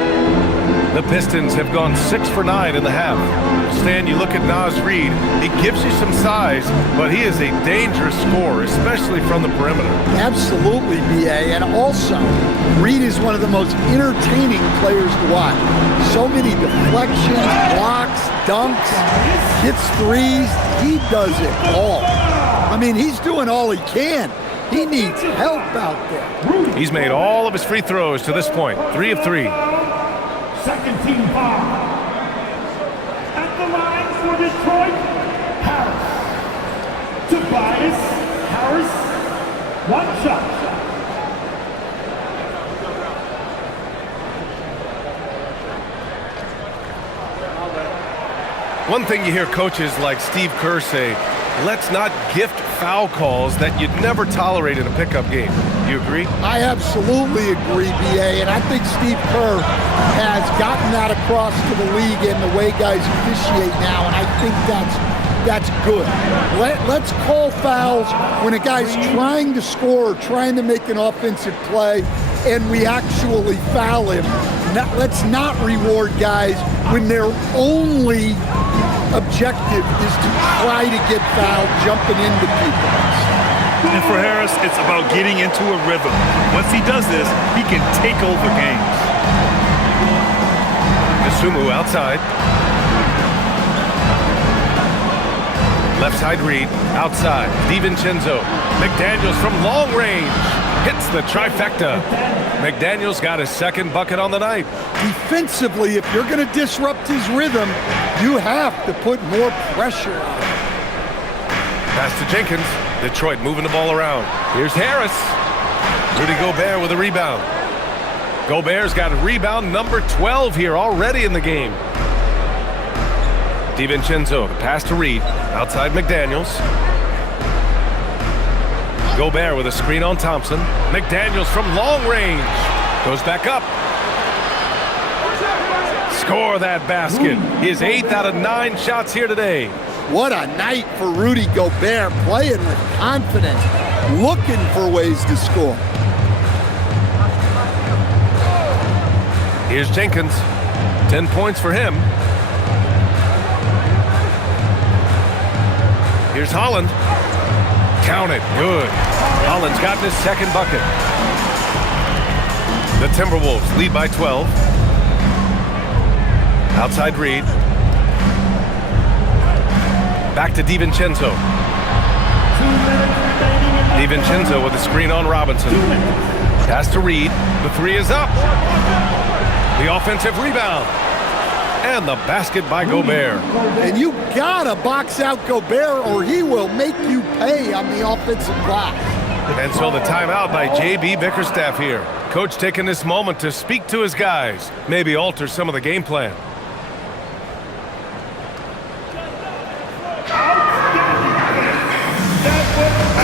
The Pistons have gone 6 for 9 in the half. Stan, you look at Naz Reid, he gives you some size, but he is a dangerous scorer, especially from the perimeter. Absolutely, B.A. And also, Reed is one of the most entertaining players to watch. So many deflections, blocks, dunks, hits threes. He does it all. I mean, he's doing all he can. He needs help out there. He's made all of his free throws to this point, 3 of 3. Second team foul. At the line for Detroit, Harris. Tobias Harris, 1 shot. One thing you hear coaches like Steve Kerr say, let's not gift foul calls that you'd never tolerate in a pickup game. You agree? I absolutely agree, B.A., and I think Steve Kerr has gotten that across to the league and the way guys officiate now, and I think that's good. Let's call fouls when a guy's trying to score or trying to make an offensive play and we actually foul him. Let's not reward guys when their only objective is to try to get fouled, jumping into people. And for Harris, it's about getting into a rhythm. Once he does this, he can take over games. Dosunmu outside. Left side Reed, outside. DiVincenzo. McDaniels from long range. Hits the trifecta. McDaniels got his 2nd bucket on the night. Defensively, if you're going to disrupt his rhythm, you have to put more pressure on him. Pass to Jenkins. Detroit moving the ball around. Here's Harris. Rudy Gobert with a rebound. Gobert's got a rebound number 12 here already in the game. DiVincenzo, the pass to Reed. Outside McDaniels. Gobert with a screen on Thompson. McDaniels from long range. Goes back up. Score that basket. His 8th out of 9 shots here today. What a night for Rudy Gobert, playing with confidence, looking for ways to score. Here's Jenkins. 10 points for him. Here's Holland. Count it. Good. Holland's gotten his 2nd bucket. The Timberwolves lead by 12. Outside Reed. Back to DiVincenzo. DiVincenzo with a screen on Robinson. Pass to Reed. The 3 is up. The offensive rebound. And the basket by Gobert. And you gotta box out Gobert or he will make you pay on the offensive glass. And so the timeout by J.B. Bickerstaff here. Coach taking this moment to speak to his guys. Maybe alter some of the game plan.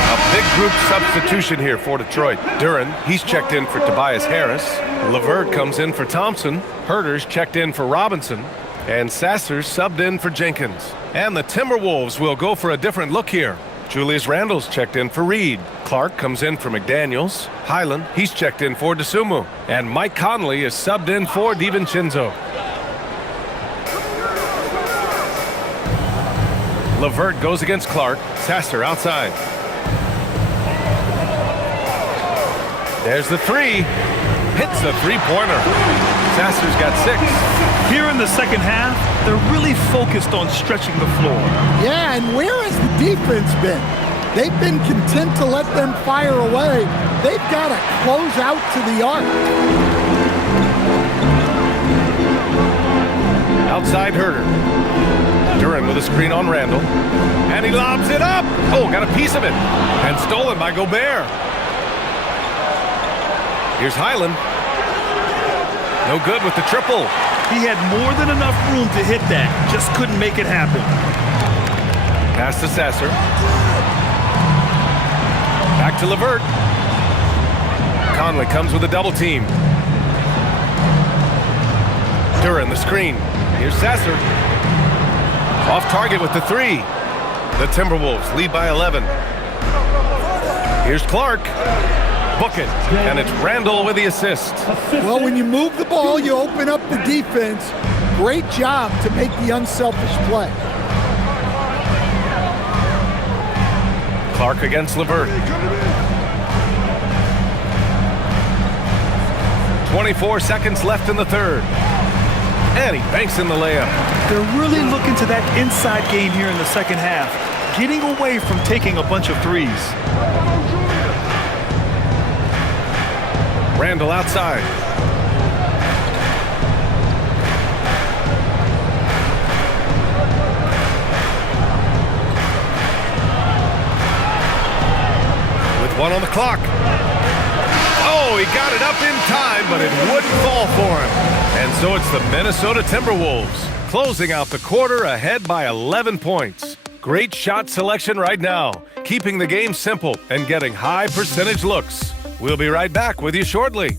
A big group substitution here for Detroit. Duren, he's checked in for Tobias Harris. LeVert comes in for Thompson. Herter's checked in for Robinson. And Sasser's subbed in for Jenkins. And the Timberwolves will go for a different look here. Julius Randle's checked in for Reed. Clark comes in for McDaniels. Highland, he's checked in for Dosunmu. And Mike Conley is subbed in for DiVincenzo. LeVert goes against Clark. Sasser outside. There's the three. Hits the three-pointer. Sasser's got 6. Here in the second half, they're really focused on stretching the floor. Yeah, and where has the defense been? They've been content to let them fire away. They've got to close out to the arc. Outside Herter. Duran with a screen on Randall. And he lobs it up. Oh, got a piece of it. And stolen by Gobert. Here's Highland. No good with the triple. He had more than enough room to hit that. Just couldn't make it happen. Pass to Sasser. Back to LeVert. Conley comes with a double team. Duran the screen. Here's Sasser. Off target with the 3. The Timberwolves lead by 11. Here's Clark. Book it. And it's Randall with the assist. Well, when you move the ball, you open up the defense. Great job to make the unselfish play. Clark against LeVert. 24 seconds left in the third. And he banks in the layup. They're really looking to that inside game here in the second half, getting away from taking a bunch of threes. Randall outside. With 1 on the clock. Oh, he got it up in time, but it wouldn't fall for him. And so it's the Minnesota Timberwolves closing out the quarter ahead by 11 points. Great shot selection right now, keeping the game simple and getting high percentage looks. We'll be right back with you shortly.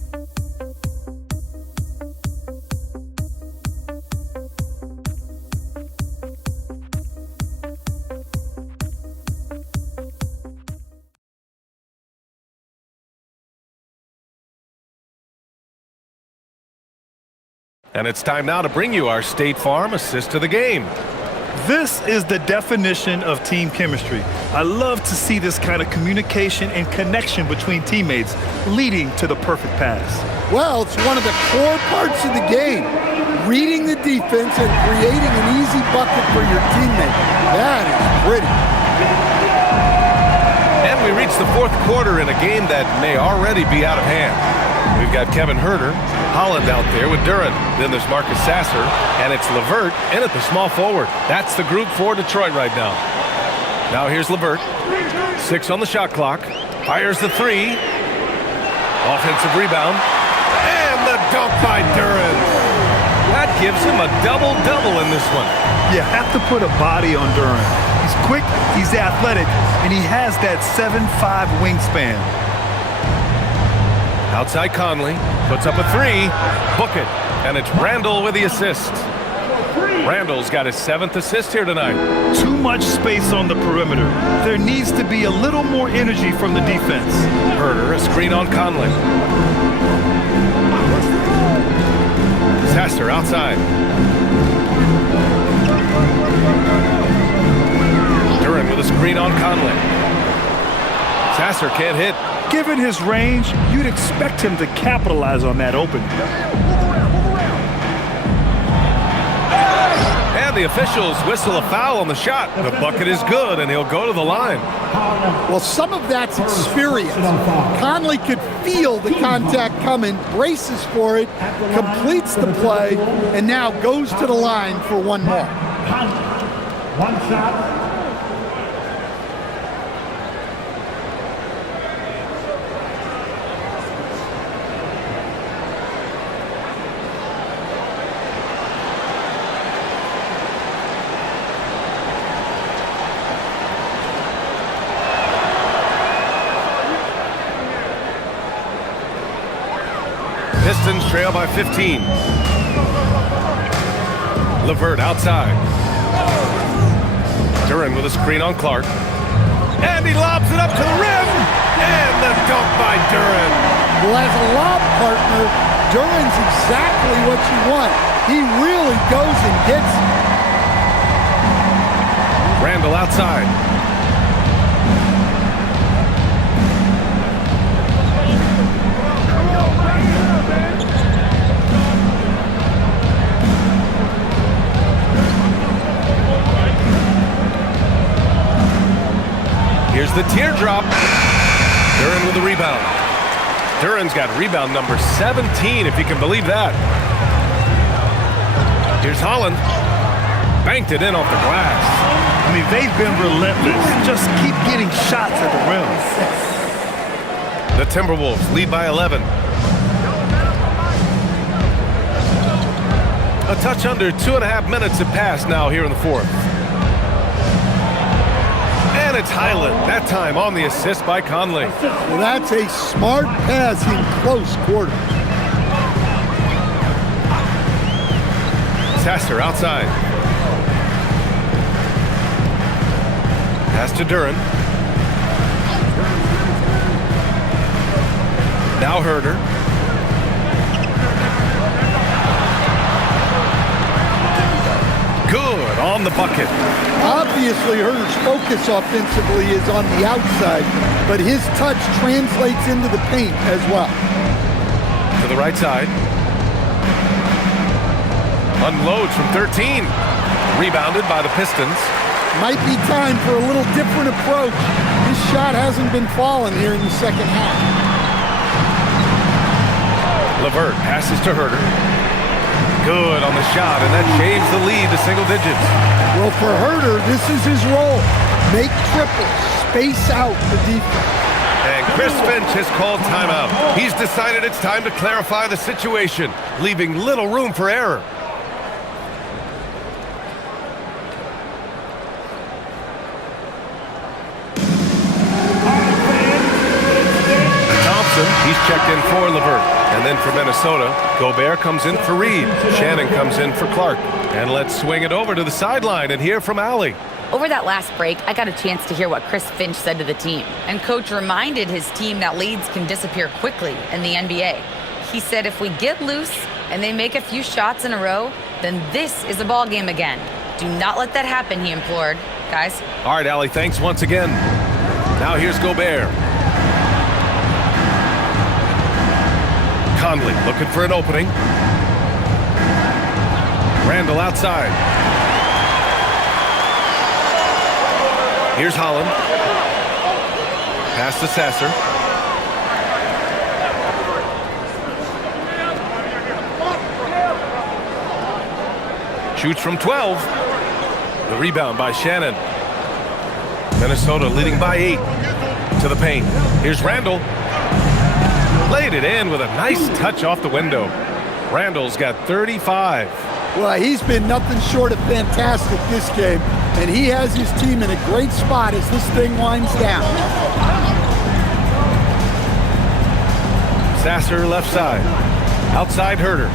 And it's time now to bring you our State Farm assist to the game. This is the definition of team chemistry. I love to see this kind of communication and connection between teammates leading to the perfect pass. Well, it's one of the core parts of the game. Reading the defense and creating an easy bucket for your teammate. That is pretty. And we reach the fourth quarter in a game that may already be out of hand. We've got Kevin Herter, Holland out there with Duran. Then there's Marcus Sasser, and it's LeVert in at the small forward. That's the group for Detroit right now. Now here's LeVert. 6 on the shot clock. Fires the 3. Offensive rebound. And the dunk by Duran. That gives him a double-double in this one. You have to put a body on Duran. He's quick, he's athletic, and he has that 7'5" wingspan. Outside Conley, puts up a 3, book it, and it's Randall with the assist. Randall's got his 7th assist here tonight. Too much space on the perimeter. There needs to be a little more energy from the defense. Herter, a screen on Conley. Sasser outside. Duran with a screen on Conley. Sasser can't hit. Given his range, you'd expect him to capitalize on that opening. And the officials whistle a foul on the shot. The bucket is good, and he'll go to the line. Well, some of that's experience. Conley could feel the contact coming, braces for it, completes the play, and now goes to the line for one more. One shot. Pistons trail by 15. LeVert outside. Duran with a screen on Clark. And he lobs it up to the rim. And the dunk by Duran. Well, as a lob partner, Duran's exactly what you want. He really goes and gets it. Randall outside. Here's the teardrop. Duren with the rebound. Duren's got rebound number 17, if you can believe that. Here's Holland. Banked it in off the glass. I mean, they've been relentless. Just keep getting shots at the rim. The Timberwolves lead by 11. A touch under 2.5 minutes have passed now here in the fourth. And it's Highland, that time on the assist by Conley. Well, that's a smart pass in close quarters. Sasser outside. Pass to Duren. Now Herder. Good on the bucket. Obviously, Herder's focus offensively is on the outside, but his touch translates into the paint as well. To the right side. Unloads from 13. Rebounded by the Pistons. Might be time for a little different approach. His shot hasn't been falling here in the second half. LeVert passes to Herder. Good on the shot, and that shaves the lead to single digits. Well, for Herder, this is his role. Make triples, space out the defense. And Chris Finch has called timeout. He's decided it's time to clarify the situation, leaving little room for error. He's checked in for LeVert. And then for Minnesota, Gobert comes in for Reed. Shannon comes in for Clark. And let's swing it over to the sideline and hear from Allie. Over that last break, I got a chance to hear what Chris Finch said to the team. And Coach reminded his team that leads can disappear quickly in the NBA. He said if we get loose and they make a few shots in a row, then this is a ball game again. Do not let that happen, he implored. Guys. All right, Allie, thanks once again. Now here's Gobert. Conley looking for an opening. Randall outside. Here's Holland. Pass to Sasser. Shoots from 12. The rebound by Shannon. Minnesota leading by 8 to the paint. Here's Randall. Laid it in with a nice touch off the window. Randall's got 35. Well, he's been nothing short of fantastic this game, and he has his team in a great spot as this thing winds down. Sasser left side. Outside Herder.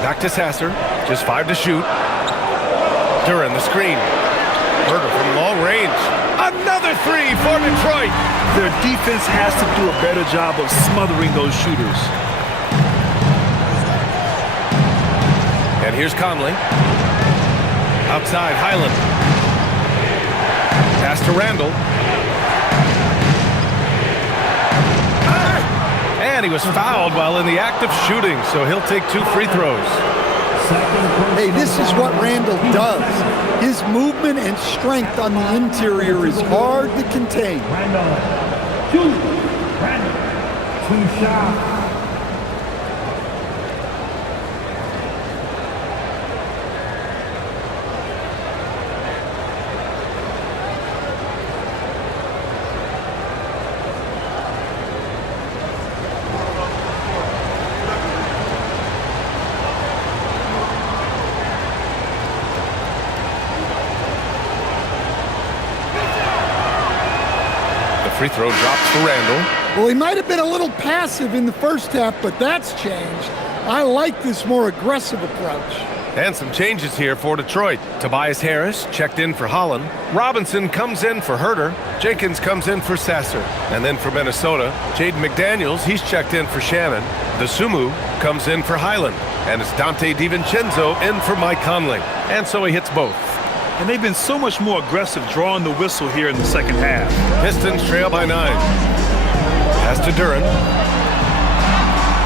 Back to Sasser. Just 5 to shoot. Duren the screen. Herder from long range. Another 3 for Detroit. Their defense has to do a better job of smothering those shooters. And here's Conley. Outside Highland. Pass to Randall. And he was fouled while in the act of shooting, so he'll take 2 free throws. Hey, this is what Randall does. His movement and strength on the interior is hard to contain. Randall, 2 shots. Free throw drops for Randall. Well, he might have been a little passive in the first half, but that's changed. I like this more aggressive approach. And some changes here for Detroit. Tobias Harris checked in for Holland. Robinson comes in for Herder. Jenkins comes in for Sasser. And then for Minnesota, Jaden McDaniels, he's checked in for Shannon. Sumu comes in for Highland. And it's Dante DiVincenzo in for Mike Conley. And so he hits both. And they've been so much more aggressive drawing the whistle here in the second half. Pistons trail by 9. Pass to Duren.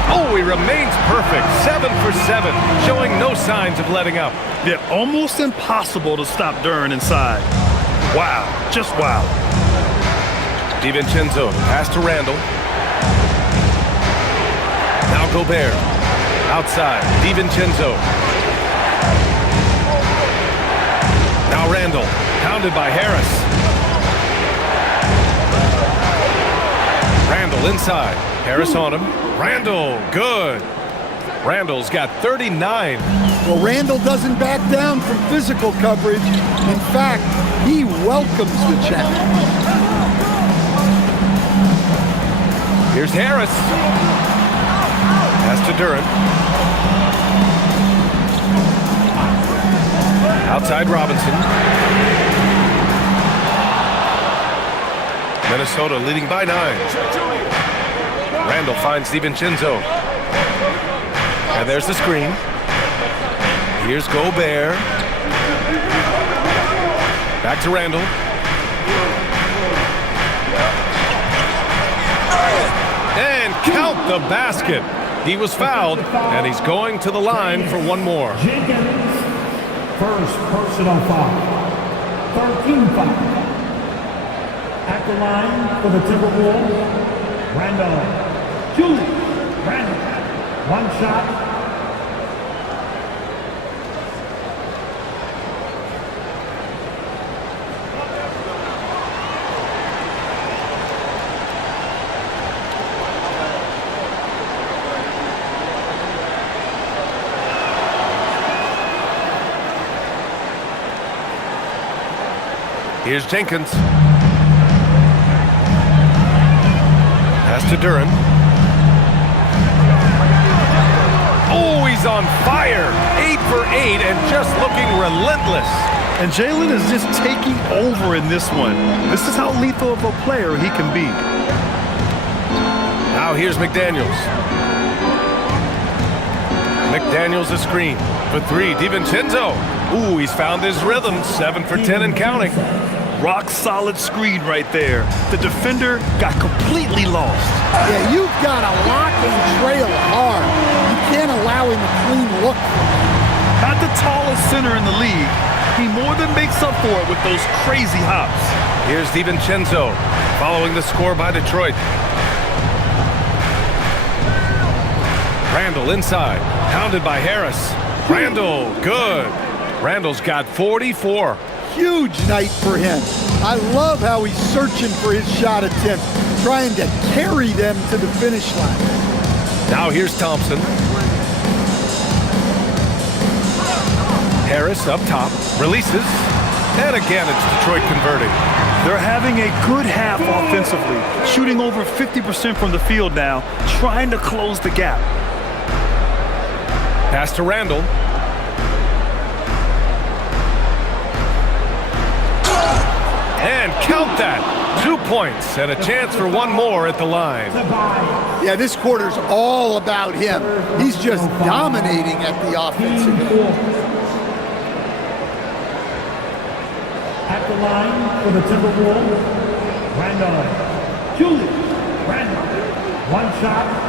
Oh, he remains perfect. 7 for 7, showing no signs of letting up. Yet almost impossible to stop Duren inside. Wow, just wow. DiVincenzo, pass to Randall. Now Gobert. Outside, DiVincenzo. Now Randall, pounded by Harris. Randall inside. Harris on him. Randall, good. Randall's got 39. Well, Randall doesn't back down from physical coverage. In fact, he welcomes the challenge. Here's Harris. Pass to Duren. Outside Robinson. Minnesota leading by 9. Randall finds DiVincenzo. And there's the screen. Here's Gobert. Back to Randall. And count the basket. He was fouled, and he's going to the line for one more. Jenkins, first personal foul. 13 foul. At the line for the Timberwolves, Randall. Julius Randall. One shot. Here's Jenkins. Pass to Duren. Oh, he's on fire. 8 for 8 and just looking relentless. And Jalen is just taking over in this one. This is how lethal of a player he can be. Now here's McDaniels. McDaniels a screen for 3. DiVincenzo. Ooh, he's found his rhythm. 7 for 10 and counting. Rock solid screen right there. The defender got completely lost. Yeah, you've got to lock and trail hard. You can't allow him a clean look. Not the tallest center in the league. He more than makes up for it with those crazy hops. Here's DiVincenzo following the score by Detroit. Randall inside, pounded by Harris. Randall, good. Randall's got 44. Huge night for him. I love how he's searching for his shot attempt, trying to carry them to the finish line. Now here's Thompson. Harris up top, releases, and again it's Detroit converting. They're having a good half offensively, shooting over 50% from the field now, trying to close the gap. Pass to Randall. And count that. 2 points and a chance for one more at the line. Yeah, this quarter's all about him. He's just dominating at the offensive end. At the line for the Timberwolves, Randall. Julius Randall. One shot.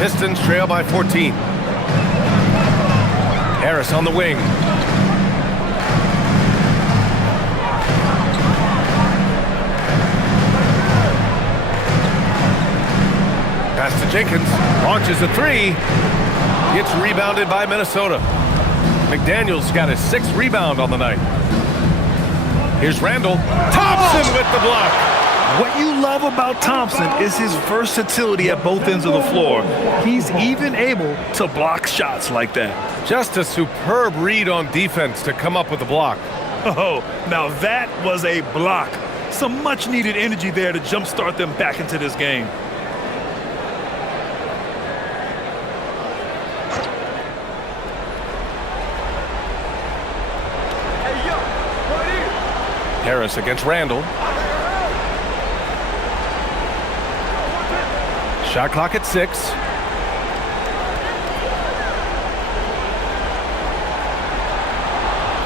Pistons trail by 14. Harris on the wing. Pass to Jenkins. Launches a 3. Gets rebounded by Minnesota. McDaniels got his 6th rebound on the night. Here's Randall. Thompson with the block. What you love about Thompson is his versatility at both ends of the floor. He's even able to block shots like that. Just a superb read on defense to come up with the block. Oh, now that was a block. Some much-needed energy there to jumpstart them back into this game. Harris against Randall. Shot clock at 6.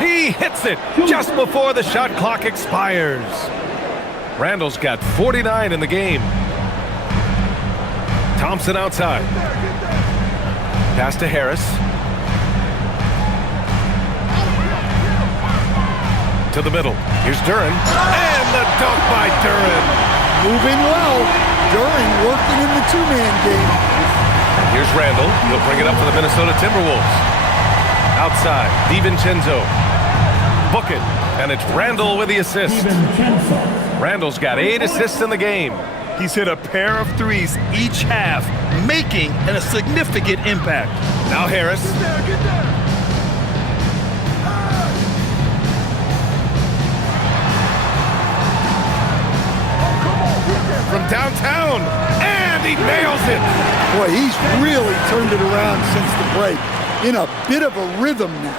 He hits it just before the shot clock expires. Randall's got 49 in the game. Thompson outside. Pass to Harris. To the middle. Here's Duren. And the dunk by Duren. Moving well. Duren working in the two-man game. Here's Randall. He'll bring it up for the Minnesota Timberwolves. Outside. DiVincenzo. Book it. And it's Randall with the assist. Randall's got 8 assists in the game. He's hit a pair of threes each half, making a significant impact. Now Harris. From downtown, and he nails it. Boy, he's really turned it around since the break. In a bit of a rhythm now.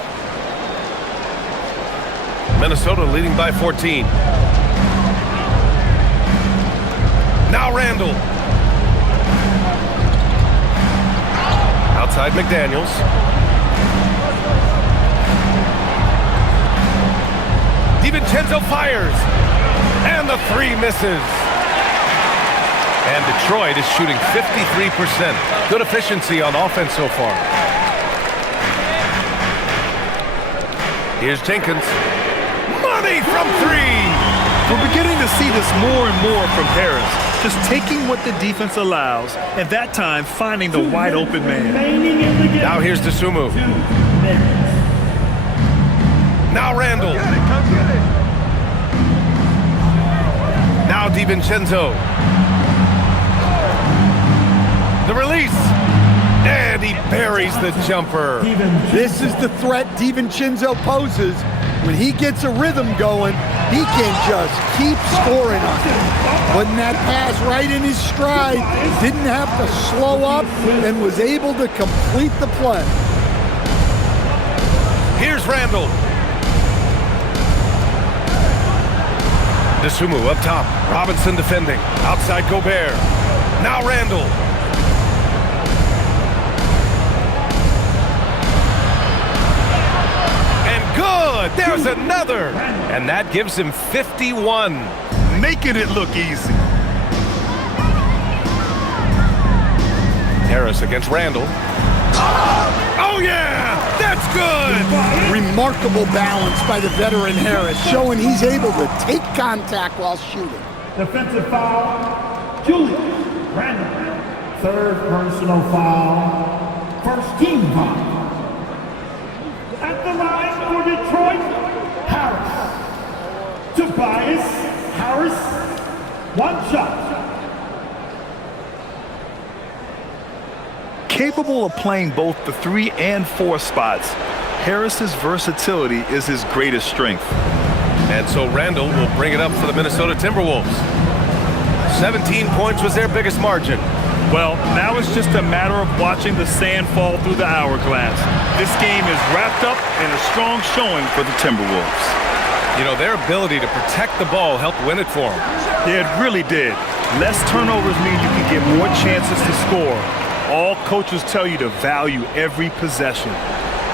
Minnesota leading by 14. Now Randall. Outside McDaniels. DiVincenzo fires. And the 3 misses. And Detroit is shooting 53%. Good efficiency on offense so far. Here's Jenkins. Money from 3. We're beginning to see this more and more from Harris. Just taking what the defense allows, and that time finding the wide open man. Now here's DeSumo. Now Randall. Now DiVincenzo. The release. And he buries the jumper. This is the threat DiVincenzo poses. When he gets a rhythm going, he can just keep scoring on it. Putting that pass right in his stride, didn't have to slow up, and was able to complete the play. Here's Randall. DeSumo up top. Robinson defending. Outside Gobert. Now Randall. Good. There's another. And that gives him 51. Making it look easy. Harris against Randall. Oh, yeah. That's good. Remarkable balance by the veteran Harris, showing he's able to take contact while shooting. Defensive foul, Julius Randall. 3rd personal foul, 1st team foul. At the line for Detroit, Harris. Tobias Harris, 1 shot. Capable of playing both the 3 and 4 spots, Harris's versatility is his greatest strength. And so Randall will bring it up for the Minnesota Timberwolves. 17 points was their biggest margin. Well, now it's just a matter of watching the sand fall through the hourglass. This game is wrapped up in a strong showing for the Timberwolves. You know, their ability to protect the ball helped win it for them. Yeah, it really did. Less turnovers mean you can get more chances to score. All coaches tell you to value every possession.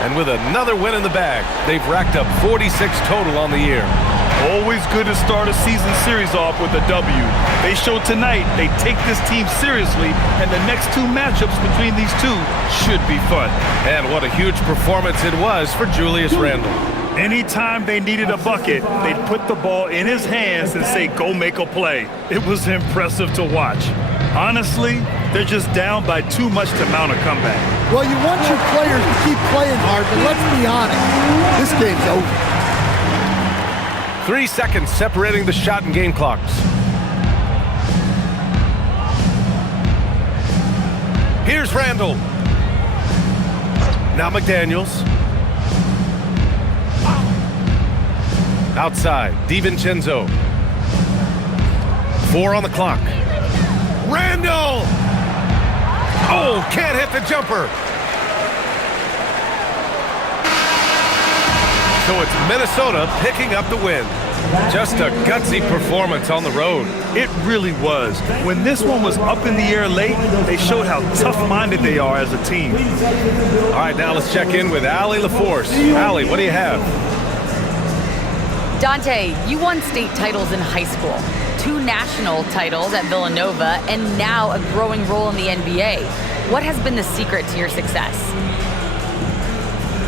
And with another win in the bag, they've racked up 46 total on the year. Always good to start a season series off with a W. They showed tonight they take this team seriously, and the next 2 matchups between these two should be fun. And what a huge performance it was for Julius Randall. Anytime they needed a bucket, they'd put the ball in his hands and say, go make a play. It was impressive to watch. Honestly, they're just down by too much to mount a comeback. Well, you want your players to keep playing hard, but let's be honest, this game's over. 3 seconds separating the shot and game clocks. Here's Randall. Now McDaniels. Outside, DiVincenzo. 4 on the clock. Randall! Oh, can't hit the jumper. So it's Minnesota picking up the win. Just a gutsy performance on the road. It really was. When this one was up in the air late, they showed how tough-minded they are as a team. All right, now let's check in with Allie LaForce. Allie, what do you have? Dante, you won state titles in high school, 2 national titles at Villanova, and now a growing role in the NBA. What has been the secret to your success?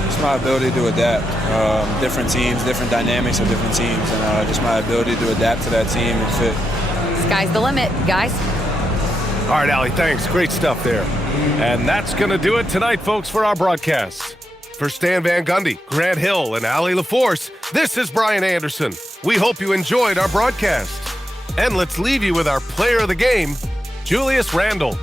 Just my ability to adapt. Different teams, different dynamics of different teams, and just my ability to adapt to that team and fit. Sky's the limit, guys. All right, Allie, thanks. Great stuff there. And that's going to do it tonight, folks, for our broadcast. For Stan Van Gundy, Grant Hill, and Allie LaForce, this is Brian Anderson. We hope you enjoyed our broadcast. And let's leave you with our player of the game, Julius Randle.